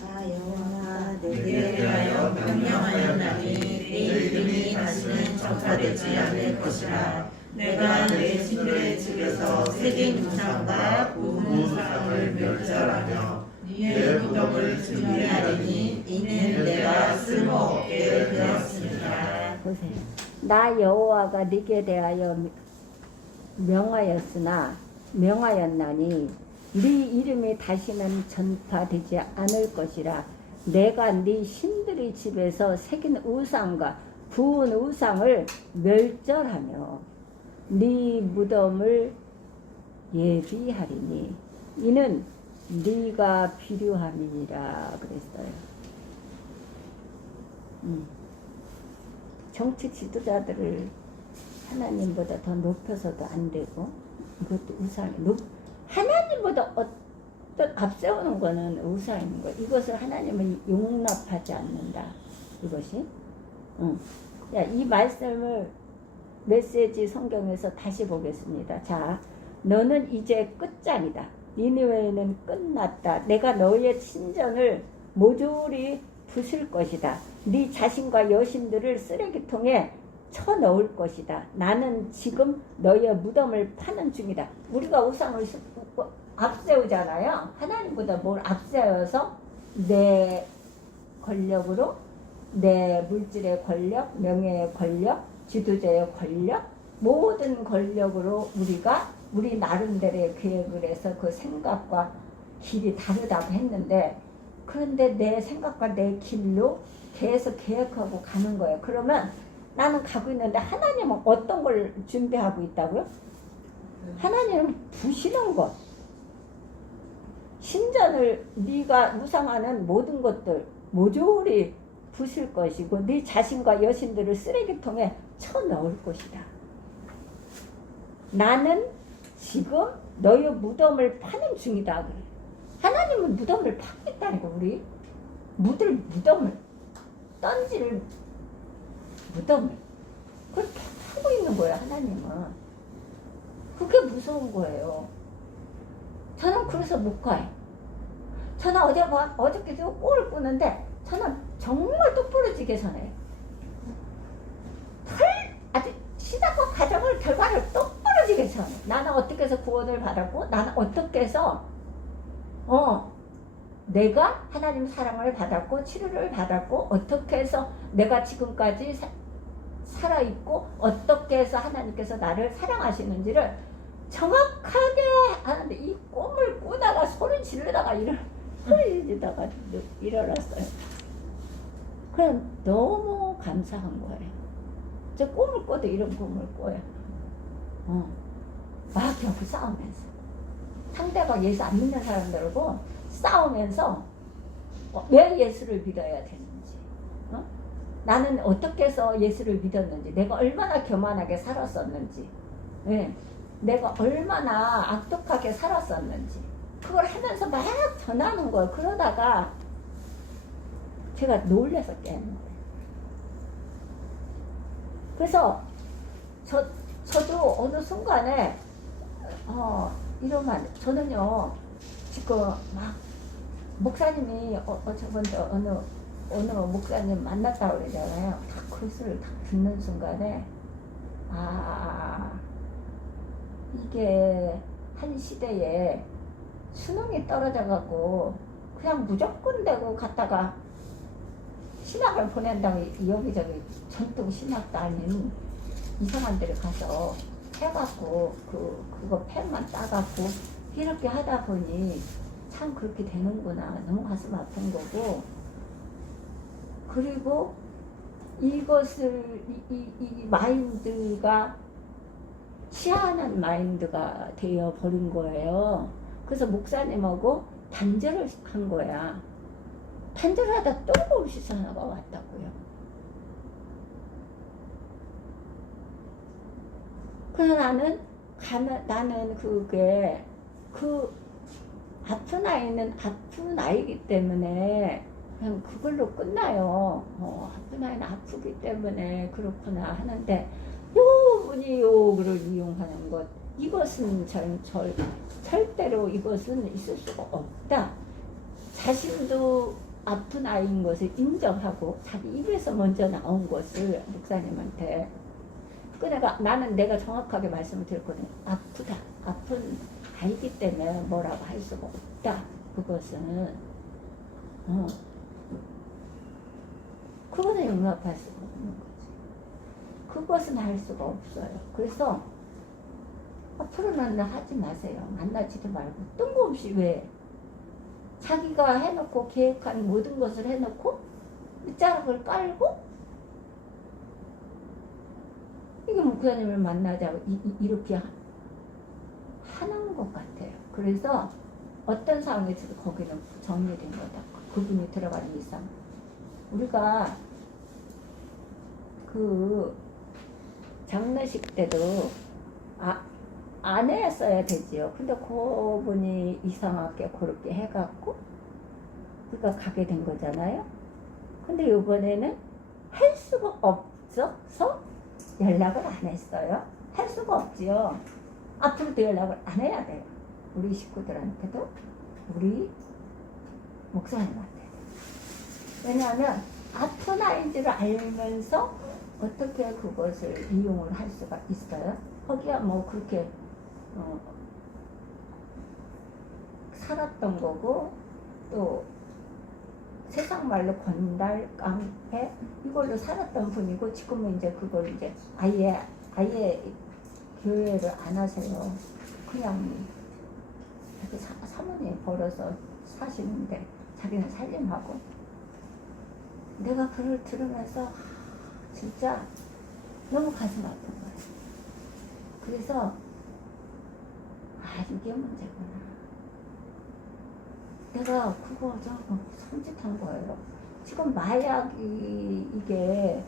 나 여호와 내게 대하여 명령하였나니 내 이름이 다시는 전파되지 않을 것이라. 내가 내 신들의 집에서 새긴 우상과 구운 우상을 멸절하며 내 무덤을 준비하리니 이는 내가 쓸모없게 되었습니다. 보세요. 나 여호와가 네게 대하여 명하였나니 네 이름이 다시는 전파되지 않을 것이라. 내가 네 신들의 집에서 새긴 우상과 구운 우상을 멸절하며 네 무덤을 예비하리니 이는 네가 필요함이니라 그랬어요. 정치 지도자들을 하나님보다 더 높여서도 안 되고, 이것도 우상이 하나님보다 어떤 앞세우는 거는 우상인 거. 이것을 하나님은 용납하지 않는다. 이것이. 야, 이 말씀을 메시지 성경에서 다시 보겠습니다. 자, 너는 이제 끝장이다. 니느웨는 끝났다. 내가 너의 친정을 모조리 부술 것이다. 네 자신과 여신들을 쓰레기통에 쳐넣을 것이다. 나는 지금 너의 무덤을 파는 중이다. 우리가 우상을 앞세우잖아요. 하나님보다 뭘 앞세워서 내 권력으로, 내 물질의 권력, 명예의 권력, 지도자의 권력, 모든 권력으로 우리 나름대로의 계획을 해서 그 생각과 길이 다르다고 했는데, 그런데 내 생각과 내 길로 계속 계획하고 가는 거예요. 그러면 나는 가고 있는데 하나님은 어떤 걸 준비하고 있다고요? 하나님은 부시는 것. 신전을 네가 우상하는 모든 것들 모조리 부술 것이고 네 자신과 여신들을 쓰레기통에 쳐넣을 것이다. 나는 지금 너의 무덤을 파는 중이다. 그래. 하나님은 무덤을 파겠다니까. 우리 무덤을 던질 무덤을 그걸 파고 있는 거예요. 하나님은. 그게 무서운 거예요. 저는 그래서 못 가요. 저는 어저께도 꼴을 꾸는데 저는 정말 똑부러지게 전해요. 아주 시작과 과정을 결과를 똑부러지게 전해. 나는 어떻게 해서 구원을 받았고, 나는 어떻게 해서 내가 하나님 사랑을 받았고 치료를 받았고, 어떻게 해서 내가 지금까지 살아있고, 어떻게 해서 하나님께서 나를 사랑하시는지를 정확하게 하는데, 이 꿈을 꾸다가 소리 지르다가 일어났어요. 그럼 너무 감사한 거예요. 저 꿈을 꿔도 이런 꿈을 꿔요. 막 겨우 싸우면서 상대가 예수 안 믿는 사람들하고 싸우면서 왜 예수를 믿어야 되는지, 나는 어떻게 해서 예수를 믿었는지, 내가 얼마나 교만하게 살았었는지, 내가 얼마나 악독하게 살았었는지, 그걸 하면서 막 전하는 거예요. 그러다가 제가 놀래서 깨는 거예요. 그래서 저도 어느 순간에 이러면 저는요 지금 막 목사님이 저번에 어느 목사님 만났다고 그러잖아요. 딱 그것을 딱 듣는 순간에 이게 한 시대에 수능이 떨어져갖고 그냥 무조건 되고 갔다가 신학을 보낸다고 여기저기 전통 신학도 아닌 이상한 데를 가서 해갖고 그거 펜만 따갖고 이렇게 하다 보니 참 그렇게 되는구나. 너무 가슴 아픈 거고, 그리고 이것을 이 마인드가 희한한 마인드가 되어 버린 거예요. 그래서 목사님하고 단절을 한 거야. 단절하다 또 거기서 전화가 왔다고요. 그래서 나는 그게 아픈 아이기 때문에 그냥 그걸로 끝나요. 아픈 아이는 아프기 때문에 그렇구나 하는데, 요 분이 욕을 이용하는 것, 이것은 절대로 이것은 있을 수가 없다. 자신도 아픈 아이인 것을 인정하고 자기 입에서 먼저 나온 것을 목사님한테 그러니까 내가 정확하게 말씀을 드렸거든요. 아프다. 아픈 아이기 때문에 뭐라고 할 수가 없다. 그것은 그거는 용납할 수가 없는 거지. 그것은 할 수가 없어요. 그래서 앞으로는 하지 마세요. 만나지도 말고 뜬금없이 왜 자기가 해놓고 계획한 모든 것을 해놓고 밑자락을 깔고 이게 목사님을 만나자고 이렇게 하는 것 같아요. 그래서 어떤 상황에서도 거기는 정리된 거다. 그분이 들어가는 이상 우리가 그 장례식 때도 안 했어야 되지요. 근데 그분이 이상하게 그렇게 해갖고 우리가 가게 된 거잖아요. 근데 이번에는 할 수가 없어서 연락을 안 했어요. 할 수가 없지요. 앞으로도 연락을 안 해야 돼요. 우리 식구들한테도 우리 목사님한테도. 왜냐하면 아픈 아이인 줄 알면서 어떻게 그것을 이용을 할 수가 있어요? 거기야 뭐 그렇게 살았던 거고 또 세상 말로 건달깡패 이걸로 살았던 분이고 지금은 이제 그걸 이제 아예 교회를 안 하세요. 그냥 이렇게 사모님 벌어서 사시는데 자기는 살림하고 내가 그걸 들으면서 진짜 너무 가슴 아픈 거예요. 그래서 이게 문제구나. 내가 그거 좀 섬찟한 거예요. 지금 마약이 이게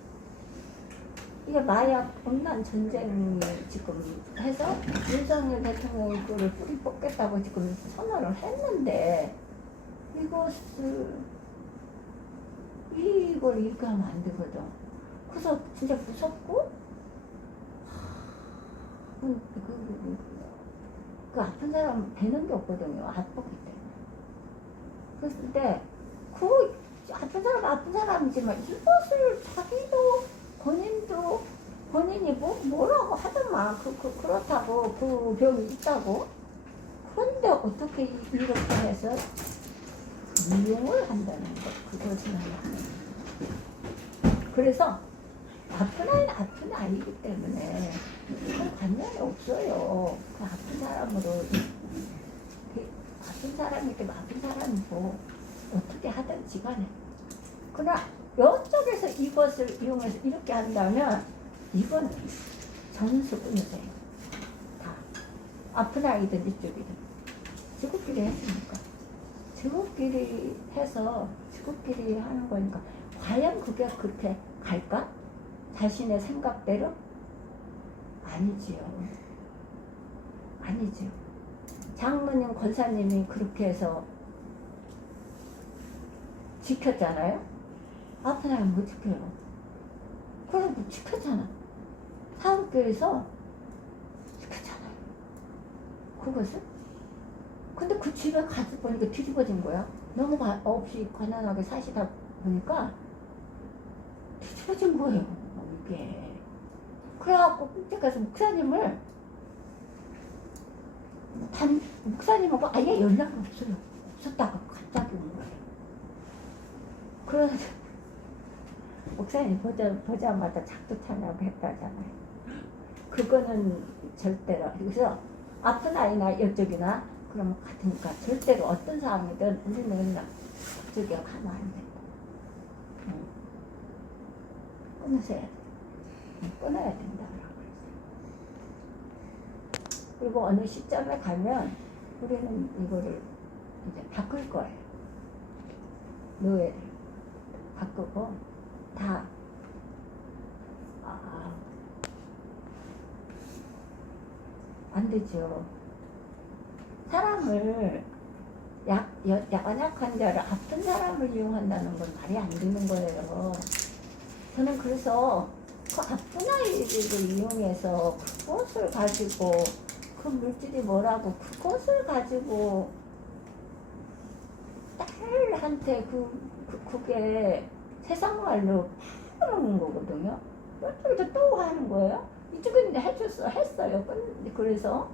마약 음란 전쟁이 지금 해서 윤석열 대통령이 그거를 뿌리 뽑겠다고 지금 선언을 했는데 이걸 이렇게 하면 안 되거든. 그래서 진짜 무섭고 그 아픈 사람 되는 게 없거든요. 아프기 때문에. 그랬을 때 그 아픈 사람이지만 이것을 자기도 본인이 뭐라고 하더만 그렇다고 그 병이 있다고. 그런데 어떻게 이렇게 해서 이용을 한다는 것 그것은 그래서 아픈 아이는 아픈 아이기 때문에 그건 관련이 없어요. 그 아픈 사람으로 아픈 사람이 때문에 아픈 사람이고 어떻게 하든지 간에 그러나 이쪽에서 이것을 이용해서 이렇게 한다면 이건 전수 끊으세요. 다 아픈 아이든 이쪽이든 지구끼리 했으니까 지구끼리 해서 지구끼리 하는 거니까 과연 그게 그렇게 갈까? 자신의 생각대로? 아니지요. 장모님, 권사님이 그렇게 해서 지켰잖아요? 아픈 아이 못 지켜요. 그래서 지켰잖아. 사업교에서 지켰잖아요. 그것을? 근데 그 집에 가서 보니까 뒤집어진 거야. 너무 없이 가난하게 사시다 보니까 뒤집어진 거예요. 이게. 그래갖고 그때까지 목사님을 목사님하고 아예 연락이 없어요. 없었다가 갑자기 온 거예요. 그래서 목사님 보자마자 작두 타냐고 했다잖아요. 그거는 절대로. 그래서 아픈 아이나 이쪽이나 그러면 같으니까 절대로 어떤 상황이든 우리는 그쪽에 가면 안 되고 끊으셔야 돼. 끊어야 된다고 그랬어요. 그리고 어느 시점에 가면 우리는 이거를 이제 바꿀 거예요. 노예를 바꾸고 다 안 되죠. 사람을 연약한 자를 아픈 사람을 이용한다는 건 말이 안 되는 거예요. 저는 그래서 그 아픈 아이들을 이용해서 그것을 가지고 그 물질이 뭐라고 그것을 가지고 딸한테 그게 세상 말로 파는 거거든요. 이쪽에도 또 하는 거예요. 이쪽은 이제 했어요. 그래서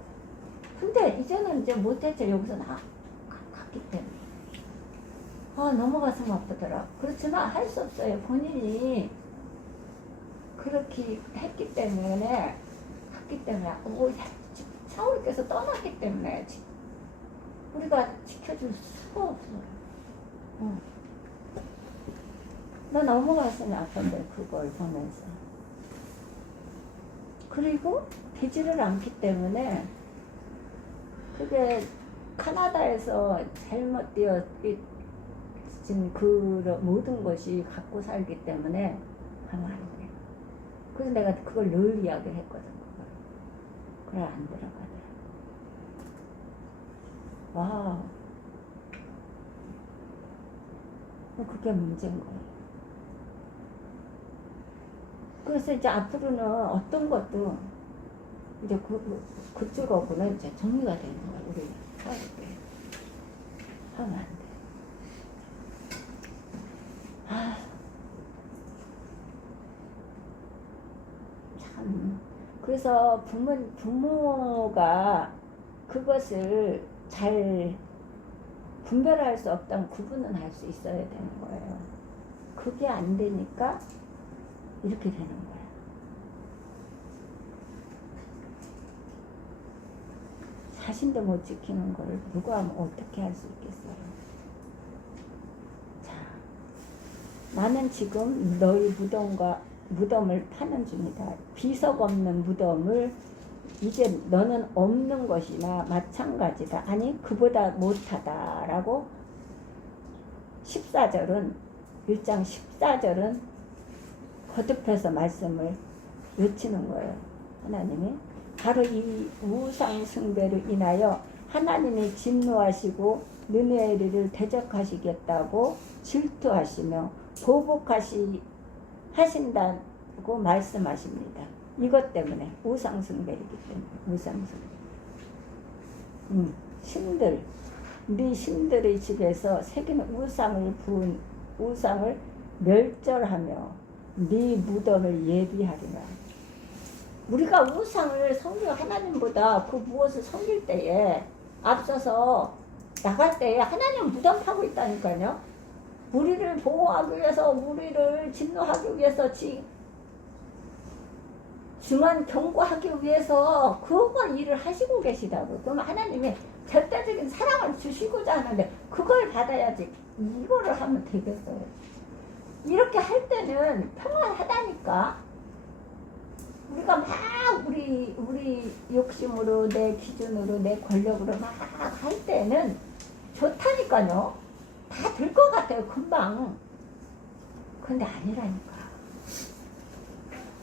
근데 이제는 이제 못했죠. 여기서 갔기 때문에. 너무 가슴 아프더라. 그렇지만 할 수 없어요. 본인이 그렇게 했기 때문에 사울께서 떠났기 때문에 우리가 지켜줄 수가 없어요. 나 너무 가슴이 아픈데 그걸 보면서. 그리고 되지를 않기 때문에 그게 카나다에서 잘못되어진 그 모든 것이 갖고 살기 때문에 하면 안 돼. 그래서 내가 그걸 늘 이야기했거든. 그래 안 들어가더라. 와, 그게 문제인 거야. 그래서 이제 앞으로는 어떤 것도 이제 그쪽하고는 이제 정리가 되는 거야. 우리 사회에 하면 안 돼. 참. 그래서 부모가 그것을 잘 분별할 수 없다면 구분은 할 수 있어야 되는 거예요. 그게 안 되니까 이렇게 되는 거야. 자신도 못 지키는 걸 누가 어떻게 할 수 있겠어요. 자, 나는 지금 너희 무덤을 파는 중이다. 비석 없는 무덤을 이제 너는 없는 것이나 마찬가지다. 아니 그보다 못하다라고 14절은 1장 14절은 거듭해서 말씀을 외치는 거예요. 하나님이 바로 이 우상 숭배로 인하여 하나님이 진노하시고 느헤미를 대적하시겠다고 질투하시며 보복하신다고 말씀하십니다. 이것 때문에 우상 숭배이기 때문에 우상 숭배. 네 신들의 집에서 새기는 우상을 멸절하며 네 무덤을 예비하리라. 우리가 우상을 섬기고 하나님보다 그 무엇을 섬길 때에 앞서서 나갈 때에 하나님 무덤 파고 있다니까요. 우리를 보호하기 위해서, 우리를 진노하기 위해서, 중한 경고하기 위해서 그걸 일을 하시고 계시다고. 그럼 하나님이 절대적인 사랑을 주시고자 하는데 그걸 받아야지 이거를 하면 되겠어요. 이렇게 할 때는 평안하다니까. 우리가 막 우리 욕심으로, 내 기준으로, 내 권력으로 막 할 때는 좋다니까요. 다 될 것 같아요, 금방. 근데 아니라니까.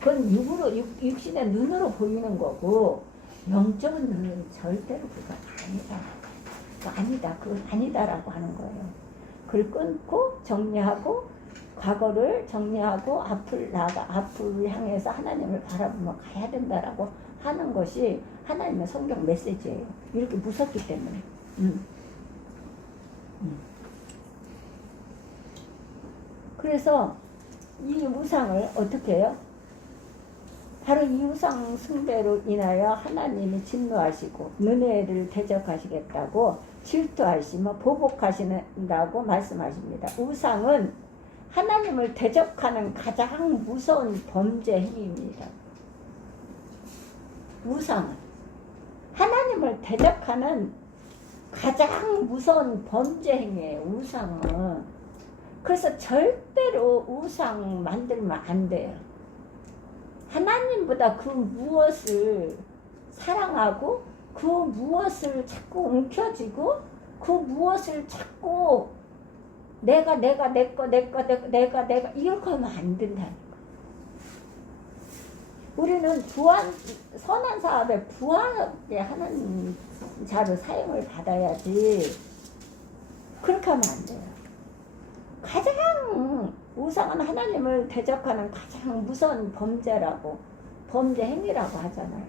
그건 육신의 눈으로 보이는 거고, 영적인 눈은 절대로 그건 아니다. 그건 아니다라고 하는 거예요. 그걸 끊고 정리하고, 과거를 정리하고 앞을 향해서 하나님을 바라보며 가야 된다라고 하는 것이 하나님의 성경 메시지예요. 이렇게 무섭기 때문에. 그래서 이 우상을 어떻게 해요? 바로 이 우상 숭배로 인하여 하나님이 진노하시고 느헤미를 대적하시겠다고 질투하시며 보복하신다고 말씀하십니다. 우상은 하나님을 대적하는 가장 무서운 범죄 행위입니다. 우상은 하나님을 대적하는 가장 무서운 범죄 행위예요. 우상은. 그래서 절대로 우상 만들면 안 돼요. 하나님보다 그 무엇을 사랑하고 그 무엇을 자꾸 움켜쥐고 그 무엇을 자꾸 내가 이렇게 하면 안 된다니까. 우리는 선한 사업에 부하게 하는 자로 사용을 받아야지. 그렇게 하면 안 돼요. 가장 우상은 하나님을 대적하는 가장 무서운 범죄 행위라고 하잖아요.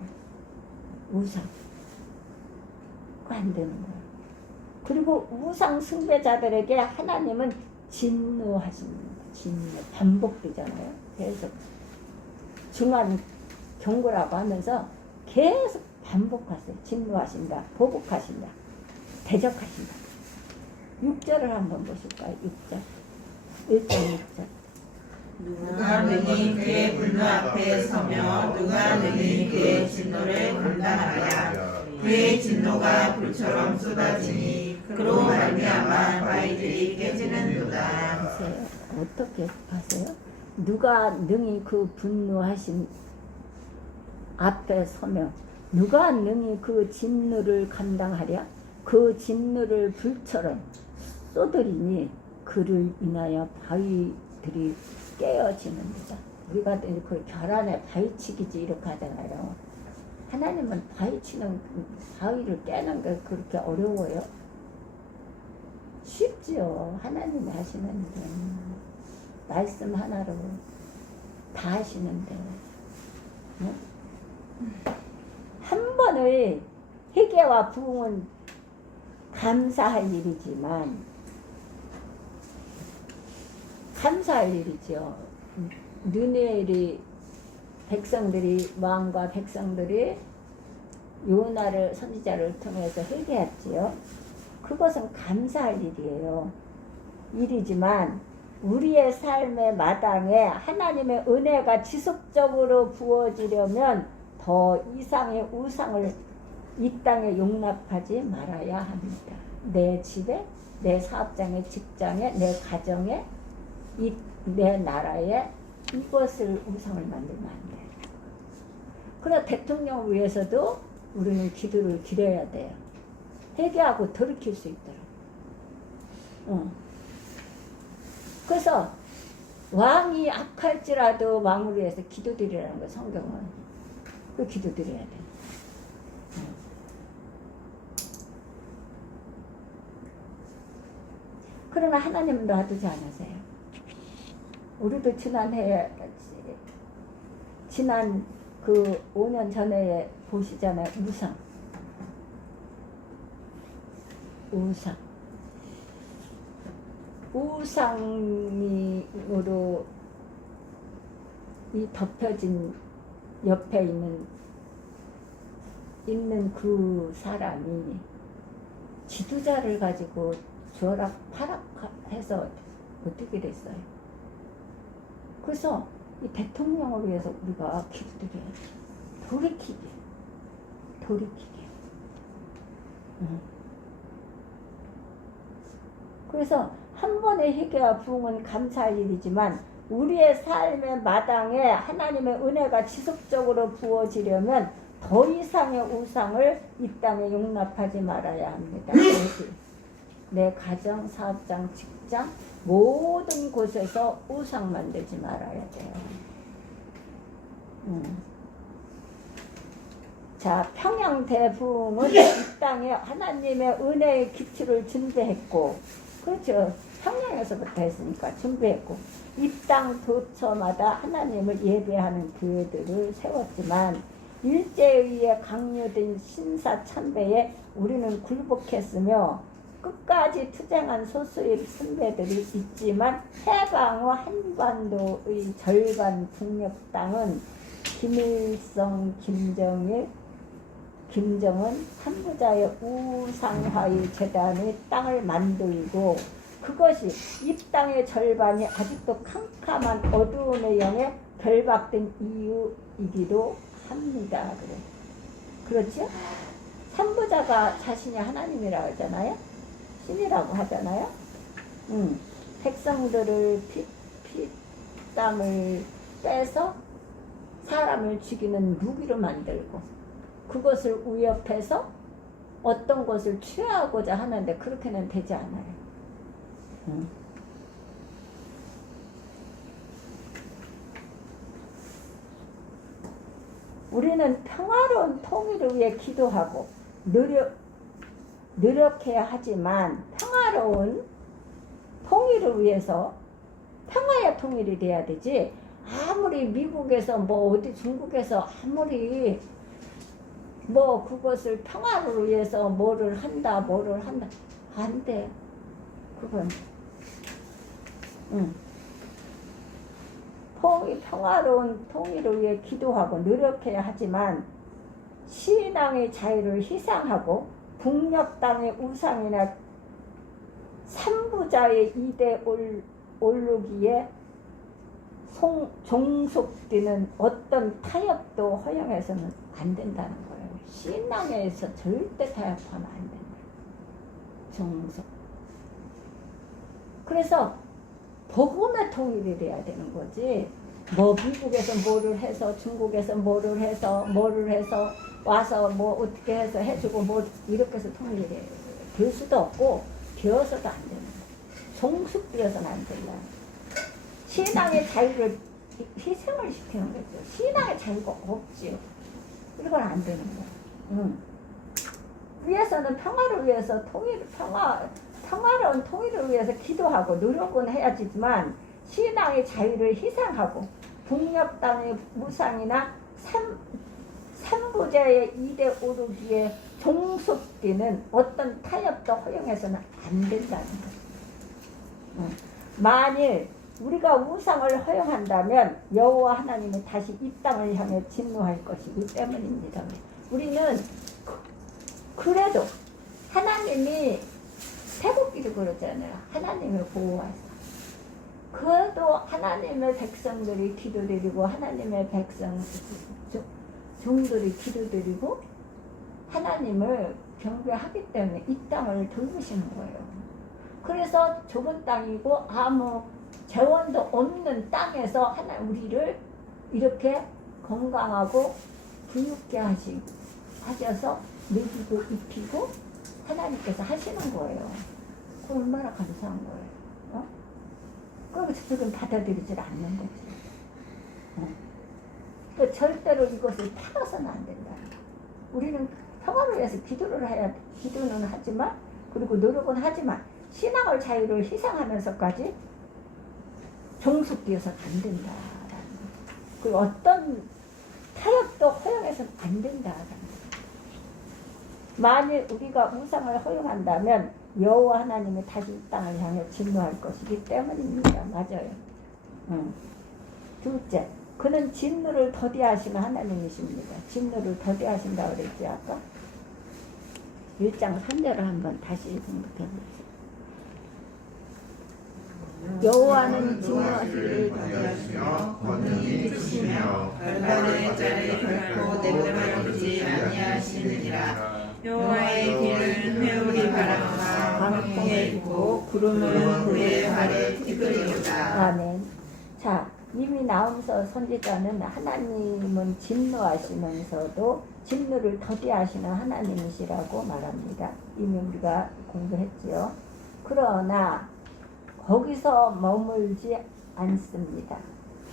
우상. 안 되는 거예요. 그리고 우상 숭배자들에게 하나님은 진노하십니다. 진노 반복되잖아요. 계속 중한 경고라고 하면서 계속 반복하세요. 진노하신다, 보복하신다, 대적하신다. 6절을 한번 보실까요? 6절 1.6절 누가 능히 그의 분노 앞에 서며 누가 능히 그의 진노를 감당하랴. 그의 진노가 불처럼 쏟아지니 그로 말미암아 바위들이 깨지는도다. 보세요. 어떻게 하세요? 누가 능히 그 분노하신 앞에 서며 누가 능히 그 진노를 감당하랴? 그 진노를 불처럼 쏟으리니 그를 인하여 바위들이 깨어지는도다. 우리가 그 결안에 바위치기지 이렇게 하잖아요. 하나님은 바위치는 바위를 깨는 게 그렇게 어려워요? 쉽지요. 하나님이 하시는 일은 말씀 하나로 다 하시는데 한 번의 회개와 부흥은 감사할 일이지만 감사할 일이죠. 느헤리 백성들이 왕과 백성들이 요나를 선지자를 통해서 회개했지요. 그것은 감사할 일이에요. 일이지만 우리의 삶의 마당에 하나님의 은혜가 지속적으로 부어지려면 더 이상의 우상을 이 땅에 용납하지 말아야 합니다. 내 집에, 내 사업장에, 직장에, 내 가정에, 내 나라에 이것을 우상을 만들면 안 돼요. 그러나 대통령을 위해서도 우리는 기도를 드려야 돼요. 회개하고 돌이킬 수 있도록. 그래서 왕이 악할지라도 왕을 위해서 기도드리라는 거 성경은. 그 기도드려야 돼. 그러나 하나님은 놔두지 않으세요. 우리도 지난 그 5년 전에 보시잖아요. 우상으로 이 덮여진 옆에 있는 그 사람이 지도자를 가지고 파락해서 어떻게 됐어요? 그래서 이 대통령을 위해서 우리가 기도드려야 돼. 돌이키게. 그래서 한 번의 회개와 부흥은 감사할 일이지만 우리의 삶의 마당에 하나님의 은혜가 지속적으로 부어지려면 더 이상의 우상을 이 땅에 용납하지 말아야 합니다. 내 가정, 사업장, 직장 모든 곳에서 우상 만들지 말아야 돼요. 자, 평양 대부흥은 이 땅에 하나님의 은혜의 기초를 준비했고, 그렇죠. 평양에서부터 했으니까 준비했고, 이 땅 도처마다 하나님을 예배하는 교회들을 세웠지만 일제에 의해 강요된 신사참배에 우리는 굴복했으며 끝까지 투쟁한 소수의 선배들이 있지만 해방 후 한반도의 절반 북녘 땅은 김일성, 김정은 3부자의 우상화의 재단이 땅을 만들고 그것이 이 땅의 절반이 아직도 캄캄한 어두움의 영에 결박된 이유이기도 합니다. 그렇죠? 3부자가 자신이 하나님이라고 하잖아요. 신이라고 하잖아요. 백성들을 피땀을 빼서 사람을 죽이는 무기로 만들고 그것을 위협해서 어떤 것을 취하고자 하는데 그렇게는 되지 않아요. 우리는 평화로운 통일을 위해 기도하고 노력해야 하지만 평화로운 통일을 위해서 평화의 통일이 돼야 되지. 아무리 미국에서 뭐 어디 중국에서 아무리 뭐 그것을 평화를 위해서 뭐를 한다 안 돼. 그건 평화로운 통일을 위해 기도하고 노력해야 하지만 신앙의 자유를 희생하고 북녘 땅의 우상이나 삼부자의 이대 오르기에 종속되는 어떤 타협도 허용해서는 안 된다는 거예요. 신앙에서 절대 타협하면 안 된다. 종속. 그래서 복음의 통일이 돼야 되는 거지. 뭐 미국에서 뭐를 해서 중국에서 뭐를 해서 와서 뭐 어떻게 해서 해주고 뭐 이렇게 해서 통일이 될 수도 없고 되어서도 안 되는 거예요. 종속되어서는 안 된다. 신앙의 자유를 희생을 시키는 거죠. 신앙의 자유가 없지요. 이건 안 되는 거야. 위해서는 평화를 위해서 평화로운 통일을 위해서 기도하고 노력은 해야지만 신앙의 자유를 희생하고 북녘 땅의 무상이나 삼부자의 이대 오르기에 종속되는 어떤 타협도 허용해서는 안 된다는 거예요. 만일 우리가 우상을 허용한다면 여호와 하나님이 다시 이 땅을 향해 진노할 것이기 때문입니다. 우리는 그래도 하나님이 태국기도 그러잖아요. 하나님을 보호하사. 그래도 하나님의 백성들이 기도드리고 하나님의 종들이 기도드리고 하나님을 경배하기 때문에 이 땅을 돌보시는 거예요. 그래서 좁은 땅이고 아무 재원도 없는 땅에서 우리를 이렇게 건강하고 부유케 하셔서 먹이고 입히고 하나님께서 하시는 거예요. 그 얼마나 감사한 거예요. 그리고 저쪽은 받아들이질 않는 거죠. 그 절대로 이것을 팔아서는 안 된다. 우리는 평화를 위해서 기도는 하지만 그리고 노력은 하지만 신앙을 자유를 희생하면서까지 종속되어서는 안 된다라는 거예요. 그리고 어떤 타협도 허용해서는 안 된다라는 거예요. 만일 우리가 우상을 허용한다면 여호와 하나님이 다시 이 땅을 향해 진노할 것이기 때문입니다. 맞아요. 둘째, 그는 진노를 더디하시는 하나님이십니다. 진노를 더디하신다고 그랬지 아까? 1장 3절을 한번 다시 생각해보세요. 여호와는 진노하시기를 더디하시며 권능이 크시며 결단의 자를 결코 내버려두지 아니하시느니라. 여호와의 길은 회오리 바람과 광풍에 있고 구름은 그의 발에 티끌이로다. 아멘. 자, 이미 나홈서 선지자는 하나님은 진노하시면서도 진노를 더디하시는 하나님이시라고 말합니다. 이미 우리가 공부했지요. 그러나 거기서 머물지 않습니다.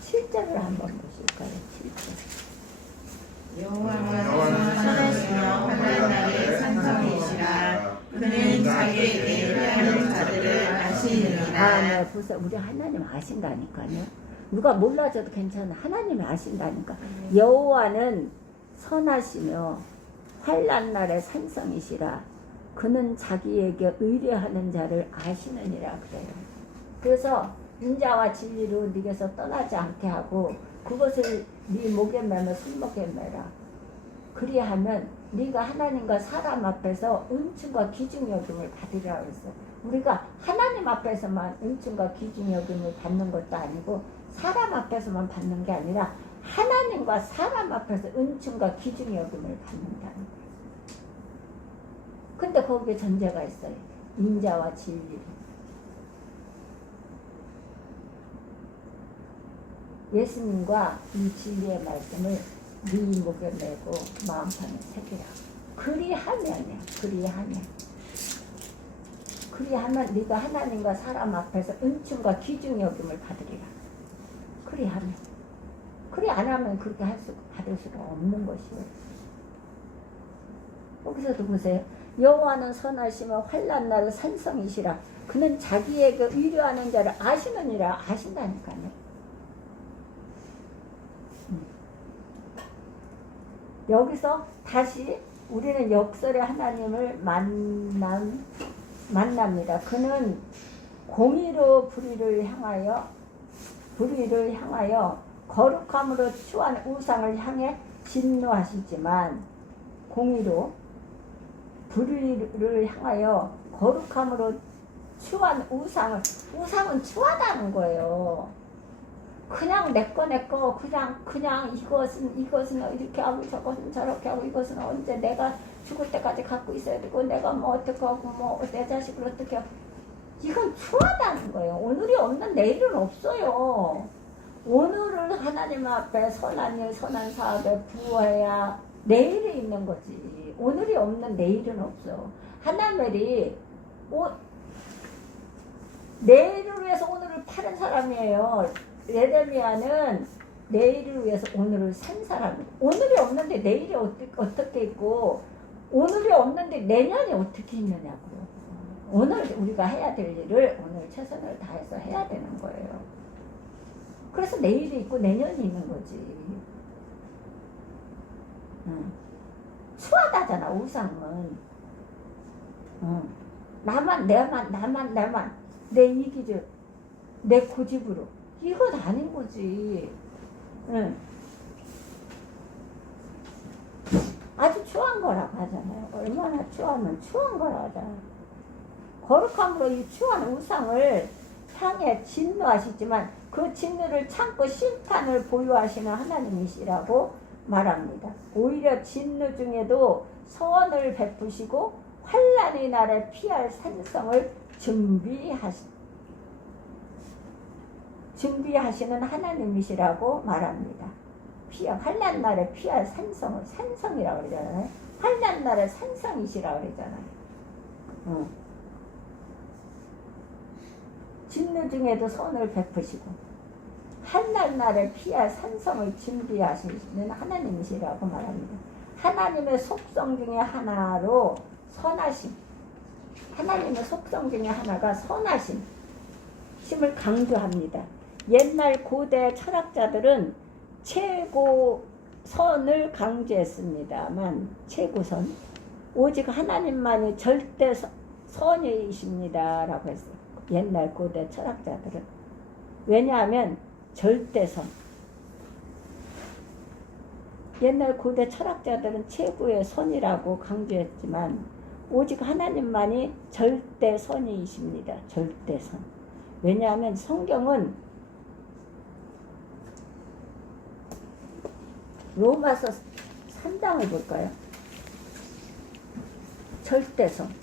7절을 한번 보실까요? 7절. 여호와는 선하시며 환난 날의 산성이시라. 그는 자기에게 피하는 자들을 아시느니라. 네, 보세요. 우리 하나님 아신다니까요. 누가 몰라줘도 괜찮아. 하나님이 아신다니까. 여호와는 선하시며 환난 날의 산성이시라. 그는 자기에게 의뢰하는 자를 아시느니라 그래요. 그래서 인자와 진리로 네게서 떠나지 않게 하고 그것을 네 목에 매며 손목에 매라. 그리하면 네가 하나님과 사람 앞에서 은총과 귀중 여김을 받으리라 그랬어요. 우리가 하나님 앞에서만 은총과 귀중 여김을 받는 것도 아니고 사람 앞에서만 받는 게 아니라 하나님과 사람 앞에서 은총과 귀중 여김을 받는다는 거예요. 근데 거기에 전제가 있어요. 인자와 진리. 예수님과 이 진리의 말씀을 네 목에 메고 마음판에 새기라. 그리하면이야. 그리하면 네가 하나님과 사람 앞에서 은총과 귀중 여김을 받으리라. 그리하면. 그리 안 하면 그렇게 받을 수가 없는 것이에요. 여기서도 보세요. 여호와는 선하시며 환난 날의 산성이시라. 그는 자기에게 의뢰하는 자를 아시느니라. 아신다니까요. 여기서 다시 우리는 역설의 하나님을 만납니다. 그는 공의로 불의를 향하여 거룩함으로 추한 우상을 향해 진노하시지만, 공의로 불의를 향하여 거룩함으로 추한 우상은 추하다는 거예요. 그냥 내거 그냥 이것은 이렇게 하고 저것은 저렇게 하고, 이것은 언제 내가 죽을 때까지 갖고 있어야 되고, 내가 뭐 어떻게 하고 뭐 내 자식을 어떻게 하고, 이건 추하다는 거예요. 오늘이 없는 내일은 없어요. 오늘을 하나님 앞에 선한 일 선한 사업에 부어야 내일이 있는 거지. 오늘이 없는 내일은 없어. 하나님이 내일을 위해서 오늘을 파는 사람이에요. 예레미야는 내일을 위해서 오늘을 산 사람이에요. 오늘이 없는데 내일이 어떻게 있고, 오늘이 없는데 내년이 어떻게 있느냐고요. 오늘 우리가 해야 될 일을 오늘 최선을 다해서 해야 되는 거예요. 그래서 내일이 있고 내년이 있는 거지. 추하다잖아, 우상은. 나만, 내 이기적, 내 고집으로. 이건 아닌 거지. 아주 추한 거라고 하잖아요. 얼마나 추하면 추한 거라고 하잖아요. 거룩함으로 이 추한 우상을 향해 진노하시지만 그 진노를 참고 심판을 보유하시는 하나님이시라고 말합니다. 오히려 진노 중에도 선을 베푸시고 환난의 날에 피할 산성을 준비하시는 하나님이시라고 말합니다. 환난 날에 피할 산성이라고 그러잖아요. 환난 날에 산성이시라고 그러잖아요. 진노 중에도 선을 베푸시고 환난 날에 피할 산성을 준비하시는 하나님이시라고 말합니다. 하나님의 속성 중에 하나로 선하심, 하나님의 속성 중에 하나가 선하심을 강조합니다. 옛날 고대 철학자들은 최고선을 강조했습니다만, 최고선, 오직 하나님만이 절대 선이십니다라고 했어요. 옛날 고대 철학자들은. 왜냐하면 절대선. 옛날 고대 철학자들은 최고의 선이라고 강조했지만 오직 하나님만이 절대선이십니다. 절대선. 왜냐하면 성경은 로마서 3장을 볼까요? 절대선.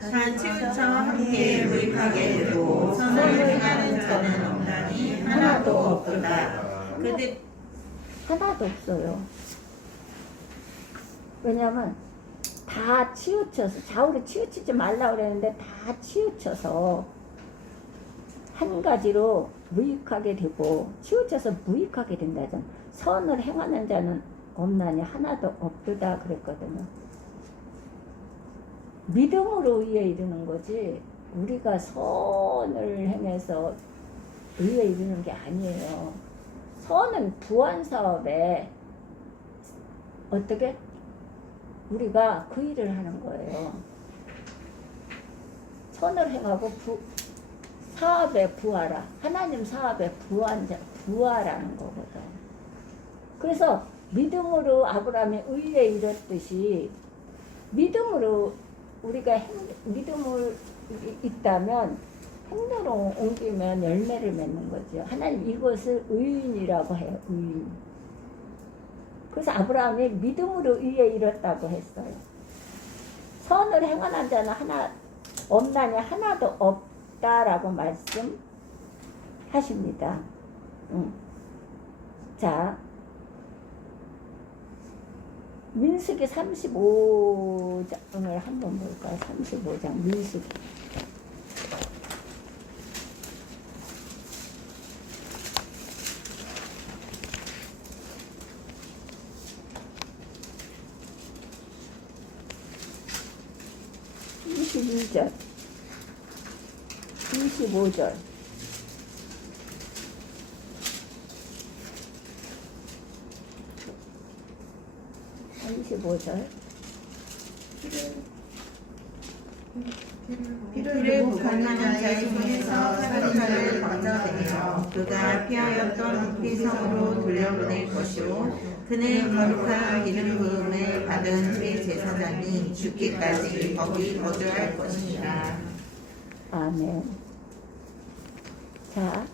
다 치우쳐 함께 무익하게 되고 선을 행하는 자는 없나니 하나도 없도다. 그들 하나도 없어요. 왜냐하면 다 치우쳐서, 좌우로 치우치지 말라고 그랬는데 다 치우쳐서 한 가지로 무익하게 되고, 치우쳐서 무익하게 된다잖아. 선을 행하는 자는 없나니 하나도 없도다 그랬거든요. 믿음으로 의에 이르는 거지, 우리가 선을 행해서 의에 이르는 게 아니에요. 선은 부안 사업에 어떻게 우리가 그 일을 하는 거예요. 선을 행하고 사업에 부하라. 하나님 사업에 부하라는 거거든. 그래서 믿음으로 아브라함이 의에 이뤘듯이, 믿음으로 우리가 믿음을 있다면 행동으로 옮기면 열매를 맺는 거죠. 하나님 이것을 의인이라고 해요. 의인. 그래서 아브라함이 믿음으로 의에 이뤘다고 했어요. 선을 행하는 자는 없나니 하나도 없다라고 말씀하십니다. 자, 민수기 35장을 한번 볼까요? 35장 민수기. 2절 25절 25절 피를 복종하는 자의 손에서 살인자를 건져내며 그가 피하였던 도피성으로 돌려보낼 것이요 그는 거룩한 기름 부음을 받은 제사장이 죽기까지 거기 거주할 것이니라. 아멘. 자,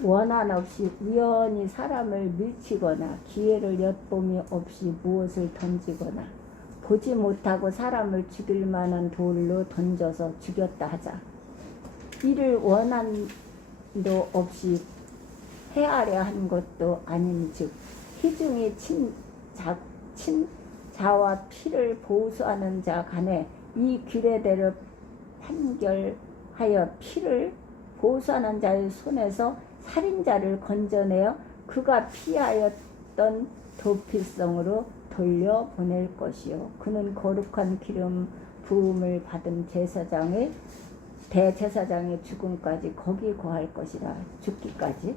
원한 없이 우연히 사람을 밀치거나 기회를 엿봄이 없이 무엇을 던지거나 보지 못하고 사람을 죽일 만한 돌로 던져서 죽였다 하자. 이를 원한도 없이 해하려 한 것도 아닌즉 희중이 친자와 피를 보수하는 자 간에 이 규례대로 판결하여 피를 보수하는 자의 손에서 살인자를 건져내어 그가 피하였던 도피성으로 돌려보낼 것이요 그는 거룩한 기름 부음을 받은 대제사장의 죽음까지 거기 거할 것이라. 죽기까지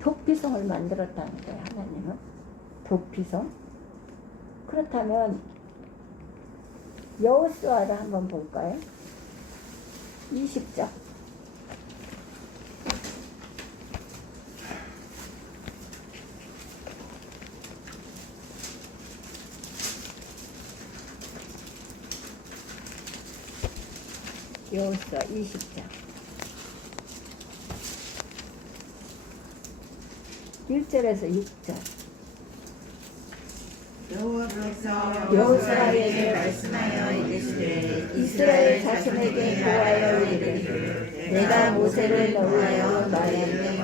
도피성을 만들었다는 거예요. 하나님은 도피성. 그렇다면 여호수아를 한번 볼까요? 20장 여호수아 20장 1절에서 6절 여호수아에게 말씀하여 이르시되 이스라엘 자손에게 보하여 이르기를 내가 모세를 너희하여 너희에게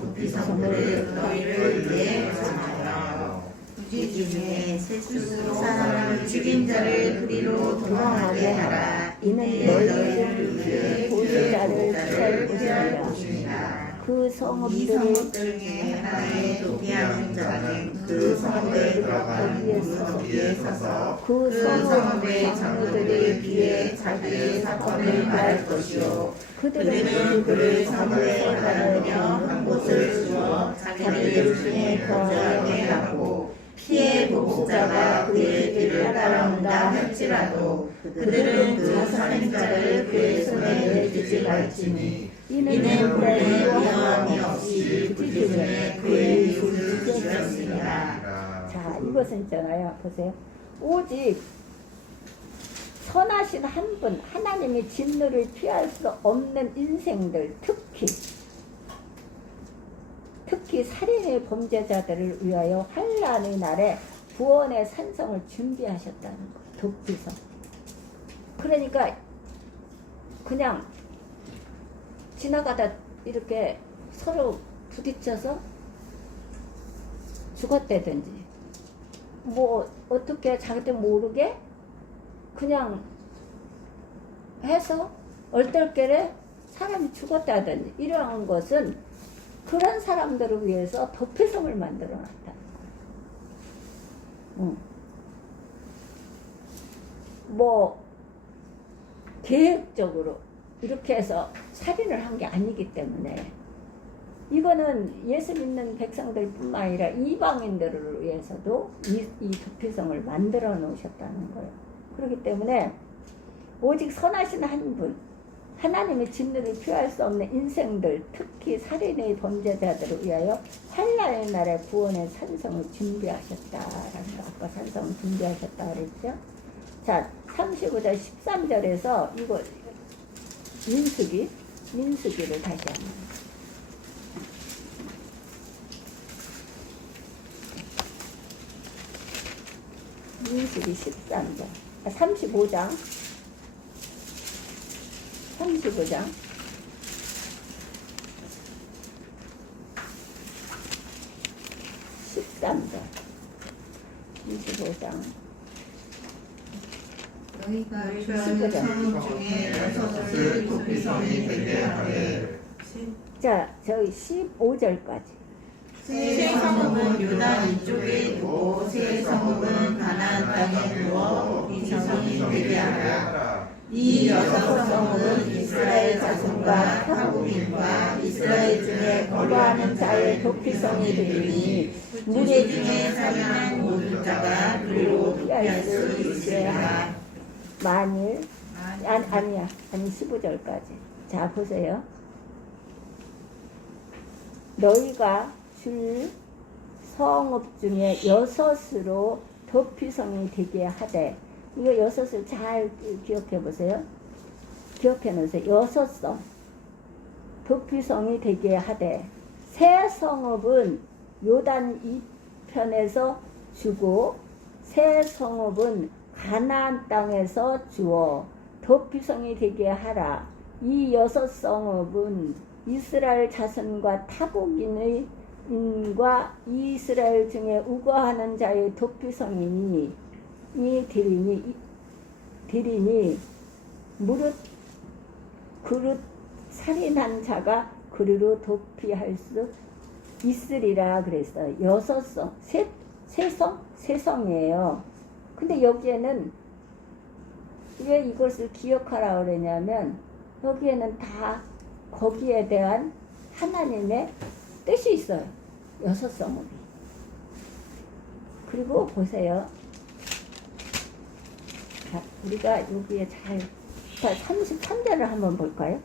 도피성을 너희를 위해 정하여 부지 중에 셋수 사람을 죽인 자를 그리로 도망하게 하라. 이는 너희를 위해 보수자를 취할 것이니라. 그 이 성읍들을 성읍 중에 하나에 도피하는 자는 그 성읍에 들어가 무릎 위에 서서 그 그 성읍 성읍의 장로들을 장로들을 위해 자기의 사건을 말할 것이요 그들은 그를 사무에 가르며 한 곳을 주어 자기들 중에 거주하게 하고 피해 보복자가 그의 길을 따라온다 할지라도 그들은 그 살인자를 그의 손에 내주지 말지니 이는 본래 위험이 없이 부지 중에 그의 이웃을 죽였으니라. 자, 이것은 있잖아요. 보세요. 오직 선하신 한 분, 하나님이 진노를 피할 수 없는 인생들, 특히 살인의 범죄자들을 위하여 환난의 날에 구원의 산성을 준비하셨다는 거예요. 도피성. 그러니까 그냥 지나가다 이렇게 서로 부딪혀서 죽었다든지 뭐 어떻게 자기도 모르게 그냥 해서 얼떨결에 사람이 죽었다든지 이러한 것은 그런 사람들을 위해서 도피성을 만들어 놨다는 거예요. 뭐 계획적으로 이렇게 해서 살인을 한 게 아니기 때문에 이거는 예수 믿는 백성들 뿐만 아니라 이방인들을 위해서도 이 도피성을 만들어 놓으셨다는 거예요. 그렇기 때문에 오직 선하신 한 분, 하나님의 진노를 피할 수 없는 인생들, 특히 살인의 범죄자들을 위하여 환난의 날에 구원의 산성을 준비하셨다라는 거. 아까 산성을 준비하셨다 그랬죠. 자, 35절 13절에서 이거 민수기를 다시 한번. 민수기 13절, 35장 13절 25장 너희가 취하는 성읍 중에 여섯을 도피성이 되게 하되 자, 저희 15절까지 세 성읍은 요단 이쪽에 두고 세 성읍은 가나안 땅에 두어 도피성이 되게 하라. 이 여섯 성읍은 이스라엘 자손과 타국인과 이스라엘 중에 거류하는 자의 도피성이 되리니 무리 중에 살인한 모든 자가 그리로 피할 수 있으리라. 만일 아니야 15절까지. 자 보세요. 너희가 줄 성읍 중에 여섯으로 도피성이 되게 하되, 이거 여섯을 잘 기억해 보세요. 기억해 놓으세요. 여섯 성 도피성이 되게 하되, 세 성읍은 요단 이편에서 주고 세 성읍은 가나안 땅에서 주어 도피성이 되게 하라. 이 여섯 성읍은 이스라엘 자손과 타국인의 인과 이스라엘 중에 우거하는 자의 도피성이니 되리니 무릇 그릇 살인한 자가 그리로 도피할 수 있으리라 그랬어요. 여섯 성, 세 성이에요. 근데 여기에는 왜 이것을 기억하라 그러냐면 여기에는 다 거기에 대한 하나님의 뜻이 있어요. 여섯 성읍이. 그리고 보세요. 자, 우리가 여기에 잘 33절을 한번 볼까요?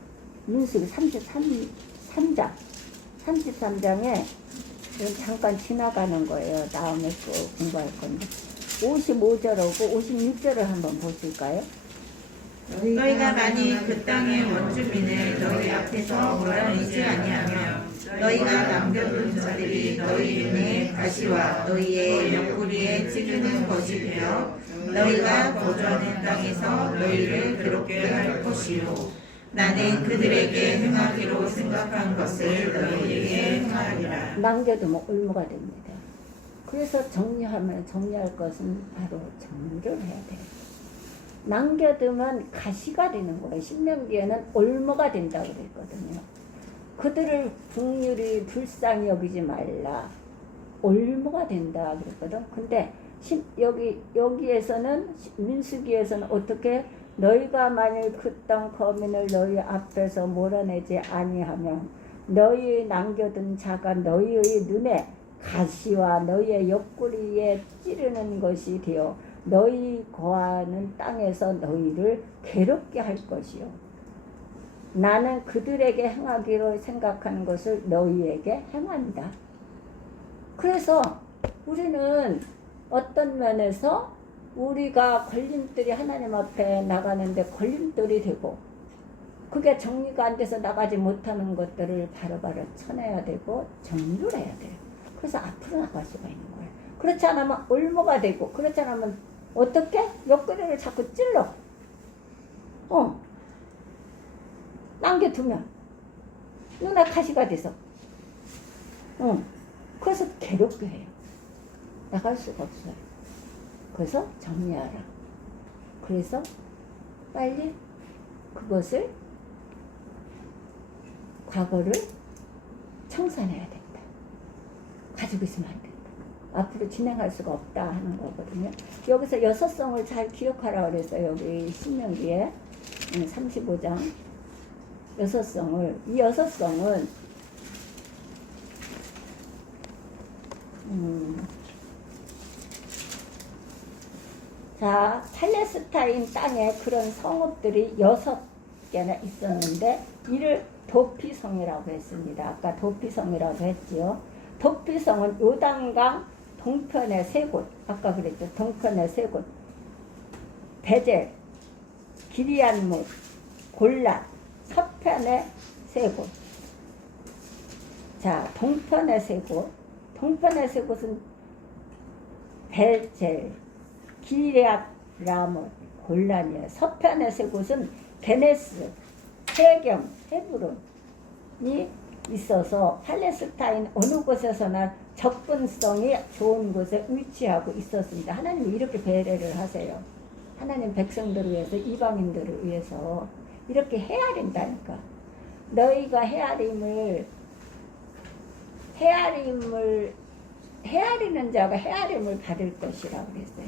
민수기 33장에 잠깐 지나가는 거예요. 다음에 또 공부할 건데 55절하고 56절을 한번 보실까요? 너희가 만일 그 땅의 원주민을 너희 앞에서 몰아내지 아니하면 너희가 남겨둔 자들이 너희 눈에 가시와 너희의 옆구리에 찌르는 것이 되어 너희가 거주하는 땅에서 너희를 괴롭게 할 것이요 나는 그들에게 행하기로 생각한 것을 너희에게 행하리라. 남겨두면 올무가 됩니다. 그래서 정리할 것은 바로 정리를 해야 돼요. 남겨두면 가시가 되는 거예요. 신명기에는 올무가 된다고 그랬거든요. 그들을 국률이 불쌍히 여기지 말라. 올무가 된다 그랬거든. 근데 여기에서는 민수기에서는 어떻게 너희가 만일 그 땅 거민을 너희 앞에서 몰아내지 아니하면 너희 남겨둔 자가 너희의 눈에 가시와 너희의 옆구리에 찌르는 것이 되어 너희 거하는 땅에서 너희를 괴롭게 할 것이요 나는 그들에게 행하기로 생각하는 것을 너희에게 행한다. 그래서 우리는 어떤 면에서 우리가 걸림돌이 하나님 앞에 나가는데 걸림돌이 되고 그게 정리가 안 돼서 나가지 못하는 것들을 바로바로 쳐내야 되고 정리를 해야 돼요. 그래서 앞으로 나갈 수가 있는 거예요. 그렇지 않으면 올무가 되고 그렇지 않으면 어떻게? 옆구리를 자꾸 찔러. 남겨두면 눈에 가시가 돼서 그래서 괴롭게 해요. 나갈 수가 없어요. 그래서 정리하라. 그래서 빨리 그것을 과거를 청산해야 된다. 가지고 있으면 안 된다. 앞으로 진행할 수가 없다 하는 거거든요. 여기서 여섯 성을 잘 기억하라 그랬어요. 여기 신명기에 35장 여섯 성을. 이 여섯 성은 자, 팔레스타인 땅에 그런 성읍들이 6개나 있었는데 이를 도피성이라고 했습니다. 아까 도피성이라고 했지요. 도피성은 요단강 동편의 세 곳, 아까 그랬죠. 동편의 세 곳. 베젤, 기리앗못, 골란, 서편의 세 곳. 자, 동편의 세 곳. 동편의 세 곳은 베젤, 기리앗, 라못, 골란이에요. 서편의 세 곳은 게네스, 세겜, 헤브론이 있어서 팔레스타인 어느 곳에서나 접근성이 좋은 곳에 위치하고 있었습니다. 하나님이 이렇게 배려를 하세요. 하나님 백성들을 위해서, 이방인들을 위해서 이렇게 헤아린다니까. 너희가 헤아리는 자가 헤아림을 받을 것이라고 그랬어요.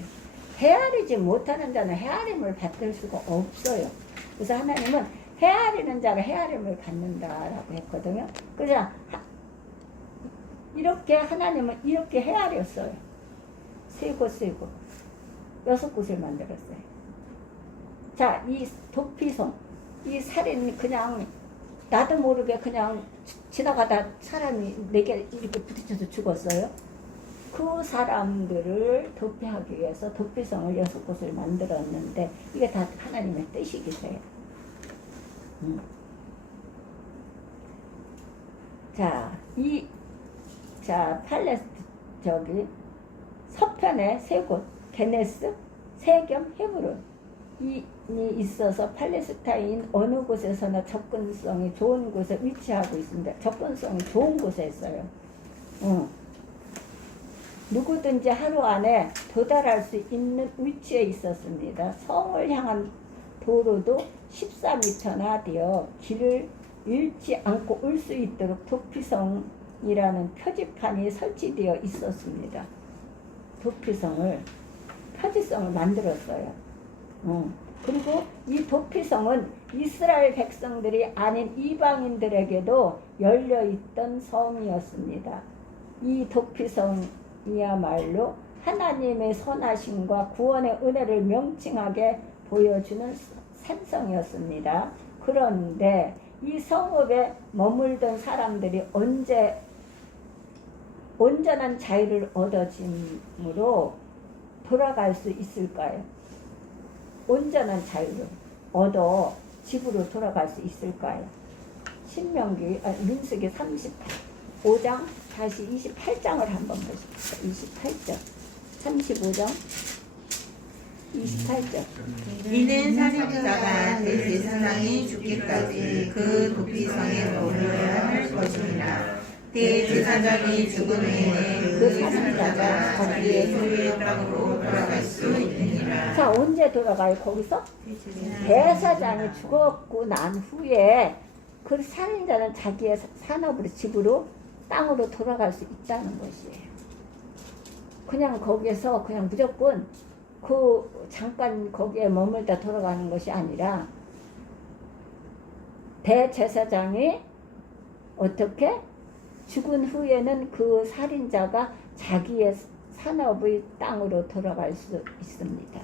헤아리지 못하는 자는 헤아림을 받을 수가 없어요. 그래서 하나님은 헤아리는 자가 헤아림을 받는다라고 했거든요. 그래서 이렇게 하나님은 이렇게 헤아렸어요. 세 곳, 세 곳. 6곳을 만들었어요. 자, 이 도피성, 이 살인 그냥 나도 모르게 그냥 지나가다 사람이 4개 이렇게 부딪혀서 죽었어요. 그 사람들을 도피하기 위해서 도피성을 6곳을 만들었는데 이게 다 하나님의 뜻이기세요. 팔레스트 저기 서편에 3곳 게네스, 세겜, 헤브론 이 있어서 팔레스타인 어느 곳에서나 접근성이 좋은 곳에 위치하고 있습니다. 접근성이 좋은 곳에 있어요. 누구든지 하루 안에 도달할 수 있는 위치에 있었습니다. 성을 향한 도로도 14m나 되어 길을 잃지 않고 올 수 있도록 도피성이라는 표지판이 설치되어 있었습니다. 도피성을, 표지성을 만들었어요. 그리고 이 도피성은 이스라엘 백성들이 아닌 이방인들에게도 열려있던 성이었습니다. 이 도피성이야말로 하나님의 선하심과 구원의 은혜를 명칭하게 보여주는 산성이었습니다. 그런데 이 성읍에 머물던 사람들이 언제 온전한 자유를 얻어짐으로 돌아갈 수 있을까요? 온전한 자유를 얻어 집으로 돌아갈 수 있을까요? 민수기 35장 다시 28장을 한번 보십시오. 28장 35장 28장 이는 살인자가 대제사장이 죽기까지 그 도피성에 머물러야 할 것이니라. 대제사장이 죽은 후에는 그 살인자가 자기의 소유의 땅으로 돌아갈 수 있느니라. 자, 언제 돌아가요? 거기서? 대사장이 죽었고 난 후에 그 살인자는 자기의 산업으로 집으로 땅으로 돌아갈 수 있다는 것이에요. 그냥 거기에서 그냥 무조건 잠깐 거기에 머물다 돌아가는 것이 아니라 대제사장이 어떻게 죽은 후에는 그 살인자가 자기의 산업의 땅으로 돌아갈 수 있습니다.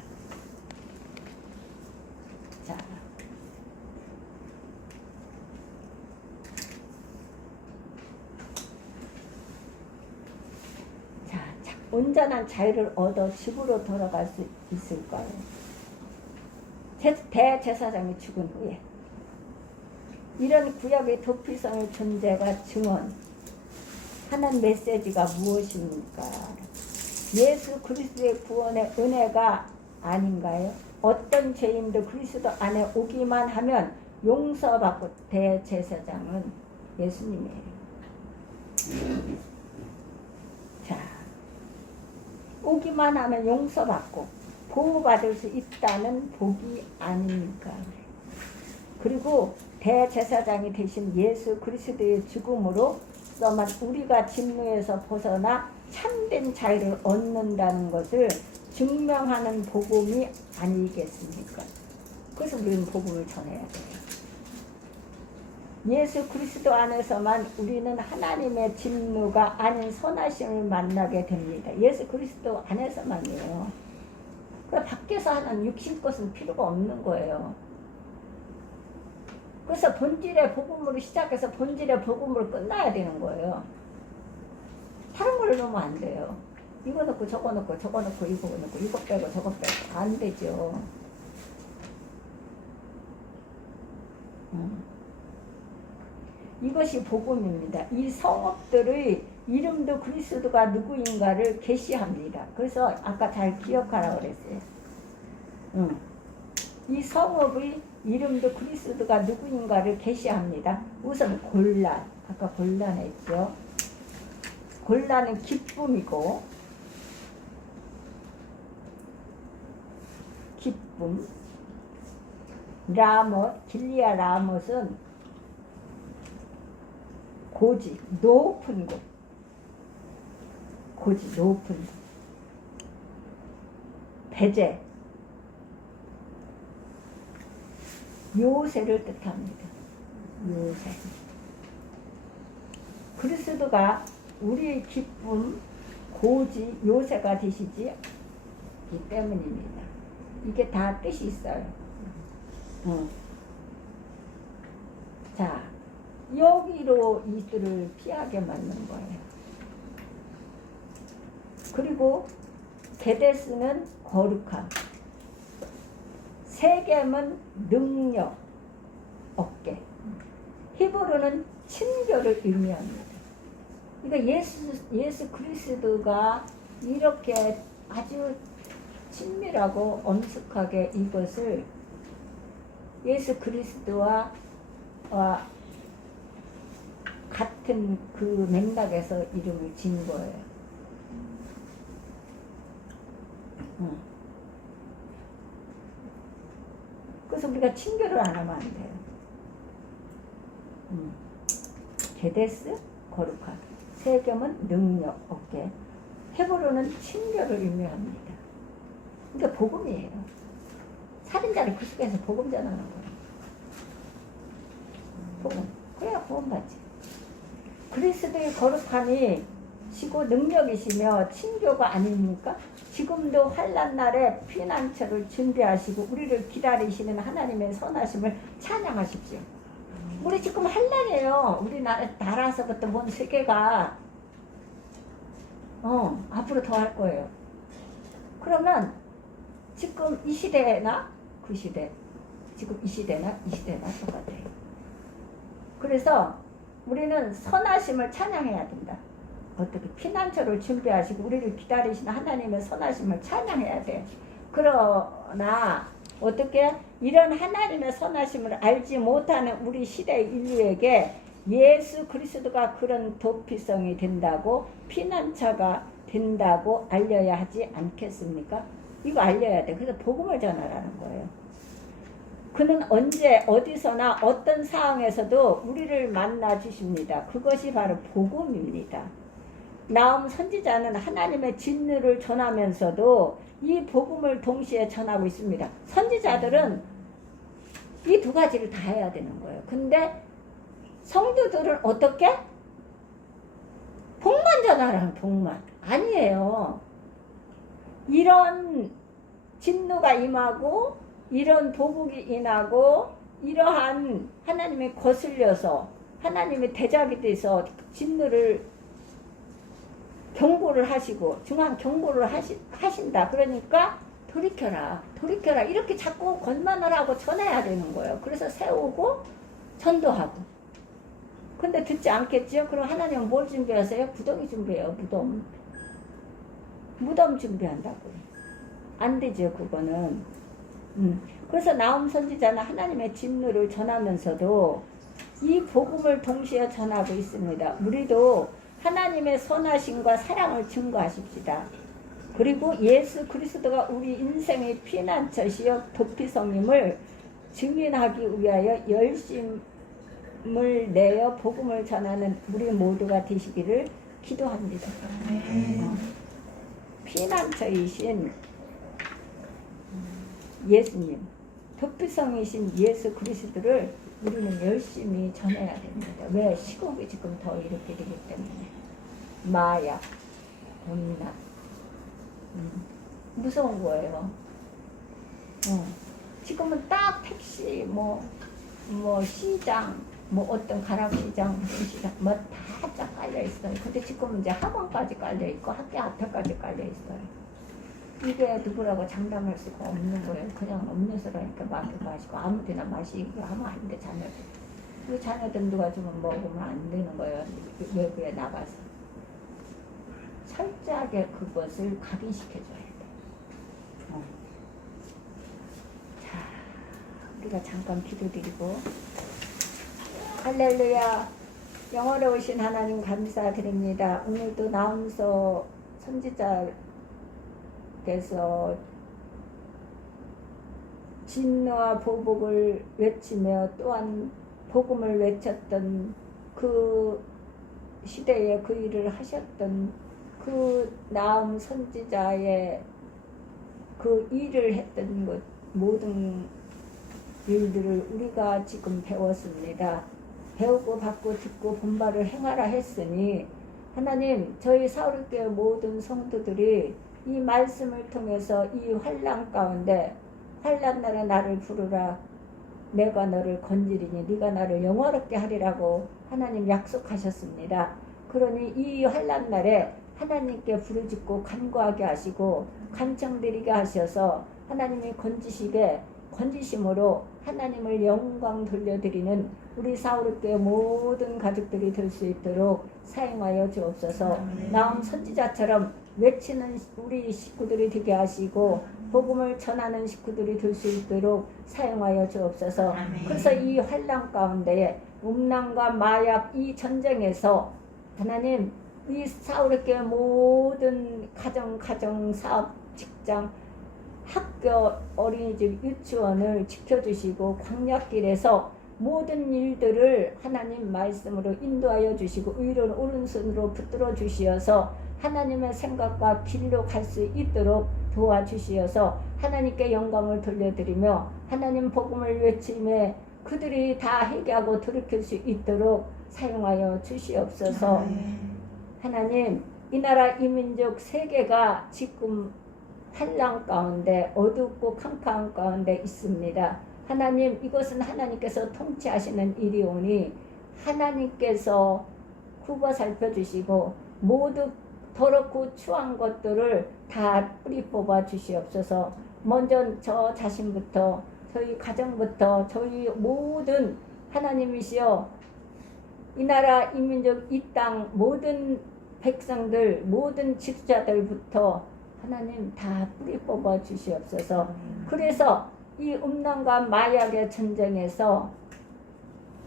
온전한 자유를 얻어 집으로 돌아갈 수 있을까요? 대제사장이 죽은 후에 이런 구약의 도피성의 존재가 증언하는 메시지가 무엇입니까? 예수 그리스도의 구원의 은혜가 아닌가요? 어떤 죄인도 그리스도 안에 오기만 하면 용서받고 대제사장은 예수님이에요. 오기만 하면 용서받고 보호받을 수 있다는 복이 아닙니까? 그리고 대제사장이 되신 예수 그리스도의 죽음으로서만 우리가 진노에서 벗어나 참된 자유를 얻는다는 것을 증명하는 복음이 아니겠습니까? 그래서 우리는 복음을 전해야 돼요. 예수 그리스도 안에서만 우리는 하나님의 진노가 아닌 선하심을 만나게 됩니다. 예수 그리스도 안에서만이에요. 그러니까 밖에서 하는 육신 것은 필요가 없는 거예요. 그래서 본질의 복음으로 시작해서 본질의 복음으로 끝나야 되는 거예요. 다른 걸 넣으면 안 돼요. 이거 넣고 저거 넣고 저거 넣고 이거 넣고 이거 빼고 저거 빼고 안 되죠. 이것이 복음입니다. 이 성읍들의 이름도 그리스도가 누구인가를 계시합니다. 그래서 아까 잘 기억하라고 그랬어요. 이 성읍의 이름도 그리스도가 누구인가를 계시합니다. 우선 곤란, 아까 곤란했죠. 곤란은 기쁨이고 기쁨. 라못, 길리아 라못은 고지, 높은 곳. 고지 높은 배제 요새를 뜻합니다. 요새. 그리스도가 우리의 기쁨 고지 요새가 되시지 이 때문입니다. 이게 다 뜻이 있어요. 자, 여기로 이들을 피하게 만든 거예요. 그리고 게데스는 거룩함, 세겜은 능력, 어깨, 히브리는 친교를 의미합니다. 그러니까 예수 그리스도가 이렇게 아주 친밀하고 엄숙하게 이것을 예수 그리스도와 같은 그 맥락에서 이름을 지은 거예요. 그래서 우리가 친교를 안 하면 안 돼요. 게데스 거룩함, 세겜은 능력, 어깨, 헤브론은 친교를 의미합니다. 그러니까 복음이에요. 살인자를 그 속에서 복음 전하는 거예요. 복음. 그래야 복음 받지. 그리스도의 거룩함이 시고 능력이시며 친교가 아닙니까? 지금도 환난 날에 피난처를 준비하시고 우리를 기다리시는 하나님의 선하심을 찬양하십시오. 우리 지금 환난이에요. 우리 나라서부터 온 세계가 앞으로 더 할 거예요. 그러면 지금 이 시대나 그 시대, 지금 이 시대나 똑같아요. 그래서 우리는 선하심을 찬양해야 된다. 어떻게 피난처를 준비하시고 우리를 기다리시는 하나님의 선하심을 찬양해야 돼. 그러나 어떻게 이런 하나님의 선하심을 알지 못하는 우리 시대 인류에게 예수 그리스도가 그런 도피성이 된다고 피난처가 된다고 알려야 하지 않겠습니까? 이거 알려야 돼. 그래서 복음을 전하라는 거예요. 그는 언제 어디서나 어떤 상황에서도 우리를 만나 주십니다. 그것이 바로 복음입니다. 나움 선지자는 하나님의 진리를 전하면서도 이 복음을 동시에 전하고 있습니다. 선지자들은 이 두 가지를 다 해야 되는 거예요. 근데 성도들은 어떻게? 복만 전하라는 복만. 아니에요. 이런 진노가 임하고 이런 보복이 임하고 이러한 하나님의 거슬려서 하나님의 대적이 돼서 진노를 경고를 하시고 중앙 경고를 하신다. 그러니까 돌이켜라 이렇게 자꾸 권면을 하고 전해야 되는 거예요. 그래서 세우고 전도하고. 근데 듣지 않겠죠? 그럼 하나님은 뭘 준비하세요? 구덩이 준비해요. 무덤 준비한다고요. 안 되죠, 그거는. 그래서 나움 선지자는 하나님의 진노를 전하면서도 이 복음을 동시에 전하고 있습니다. 우리도 하나님의 선하심과 사랑을 증거하십시다. 그리고 예수 그리스도가 우리 인생의 피난처시여 도피성임을 증인하기 위하여 열심을 내어 복음을 전하는 우리 모두가 되시기를 기도합니다. 피난처이신 예수님, 도피성이신 예수 그리스도를 우리는 열심히 전해야 됩니다. 왜? 시국이 지금 더 이렇게 되기 때문에. 마약, 음란, 무서운 거예요. 지금은 딱 택시, 시장, 어떤 가락시장, 무슨 시장, 다 쫙 깔려 있어요. 근데 지금은 이제 학원까지 깔려 있고 학교 앞에까지 깔려 있어요. 이게 누구라고 장담할 수가 없는 거예요. 그냥 음료수라니까 마시고 아무 데나 마시고 하면 안 돼, 자녀들. 그 자녀들 누가 주면 먹으면 안 되는 거예요. 외부에 나가서. 철저하게 그것을 각인시켜줘야 돼. 자, 우리가 잠깐 기도드리고. 할렐루야. 영원하신 하나님 감사드립니다. 오늘도 나움서 선지자께서 진노와 보복을 외치며 또한 복음을 외쳤던 그 시대에 그 일을 하셨던 그 나음 선지자의 그 일을 했던 것 모든 일들을 우리가 지금 배웠습니다. 배우고 받고 듣고 본바를 행하라 했으니 하나님 저희 사울교회 모든 성도들이 이 말씀을 통해서 이 환난 가운데 환난 날에 나를 부르라 내가 너를 건지리니 네가 나를 영화롭게 하리라고 하나님 약속하셨습니다. 그러니 이 환난 날에 하나님께 부르짖고 간구하게 하시고 간청드리게 하셔서 하나님이 건지심으로 하나님을 영광 돌려드리는 우리 사울교회 모든 가족들이 될 수 있도록 사용하여 주옵소서. 나음 선지자처럼 외치는 우리 식구들이 되게 하시고 복음을 전하는 식구들이 될 수 있도록 사용하여 주옵소서. 그래서 이 환난 가운데에 음란과 마약 이 전쟁에서 하나님 이 사울교회 모든 가정 사업 직장 학교 어린이집 유치원을 지켜주시고 광약길에서 모든 일들을 하나님 말씀으로 인도하여 주시고 의로운 오른손으로 붙들어 주시어서 하나님의 생각과 길로 갈 수 있도록 도와주시어서 하나님께 영광을 돌려드리며 하나님 복음을 외치며 그들이 다 회개하고 돌이킬 수 있도록 사용하여 주시옵소서. 하나님 이 나라 이 민족 세계가 지금 환난 가운데 어둡고 캄캄한 가운데 있습니다. 하나님 이것은 하나님께서 통치하시는 일이오니 하나님께서 굽어 살펴주시고 모두 더럽고 추한 것들을 다 뿌리 뽑아 주시옵소서. 먼저 저 자신부터 저희 가정부터 저희 모든 하나님이시여 이 나라 이 민족 이 땅 모든 백성들 모든 지도자들부터 하나님 다 뿌리 뽑아 주시옵소서. 그래서 이 음란과 마약의 전쟁에서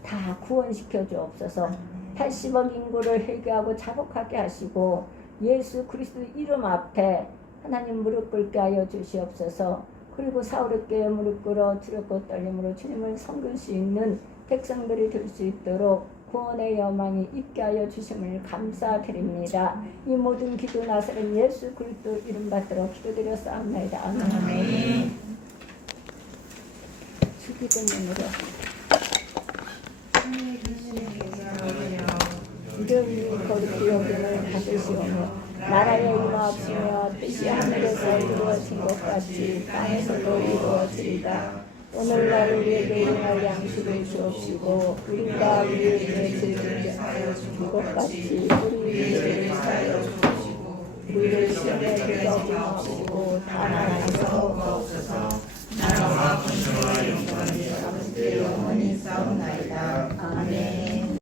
다 구원시켜 주옵소서. 80억 인구를 회개하고 자복하게 하시고 예수 그리스도 이름 앞에 하나님 무릎 꿇게 하여 주시옵소서. 그리고 사울교회 무릎 꿇어 두렵고 떨림으로 주님을 섬길 수 있는 백성들이 될 수 있도록 구원의 여망이 있게 하여 주심을 감사드립니다. 이 모든 기도 나사렛 예수 그리스도 이름 받들어 기도드렸사옵나이다. 아멘. 주기도문으로 이름이 거룩히 여김을 받으시오며 나라의 임하옵시며 뜻이 하늘에서 이루어진 것 같이 땅에서도 이루어지리다. 오늘날 우리에게 일용할 양식을 주옵시고 우리가 우리에게 죄를 사하여 준 것 같이 우리 죄를 사하여 주옵시고 우리를 시험에 들게 하지 마옵시고 다만 악에서 먹어옵소서. 나라와 권세와 영광이 아버지께 영원히 싸움나이다. 아멘.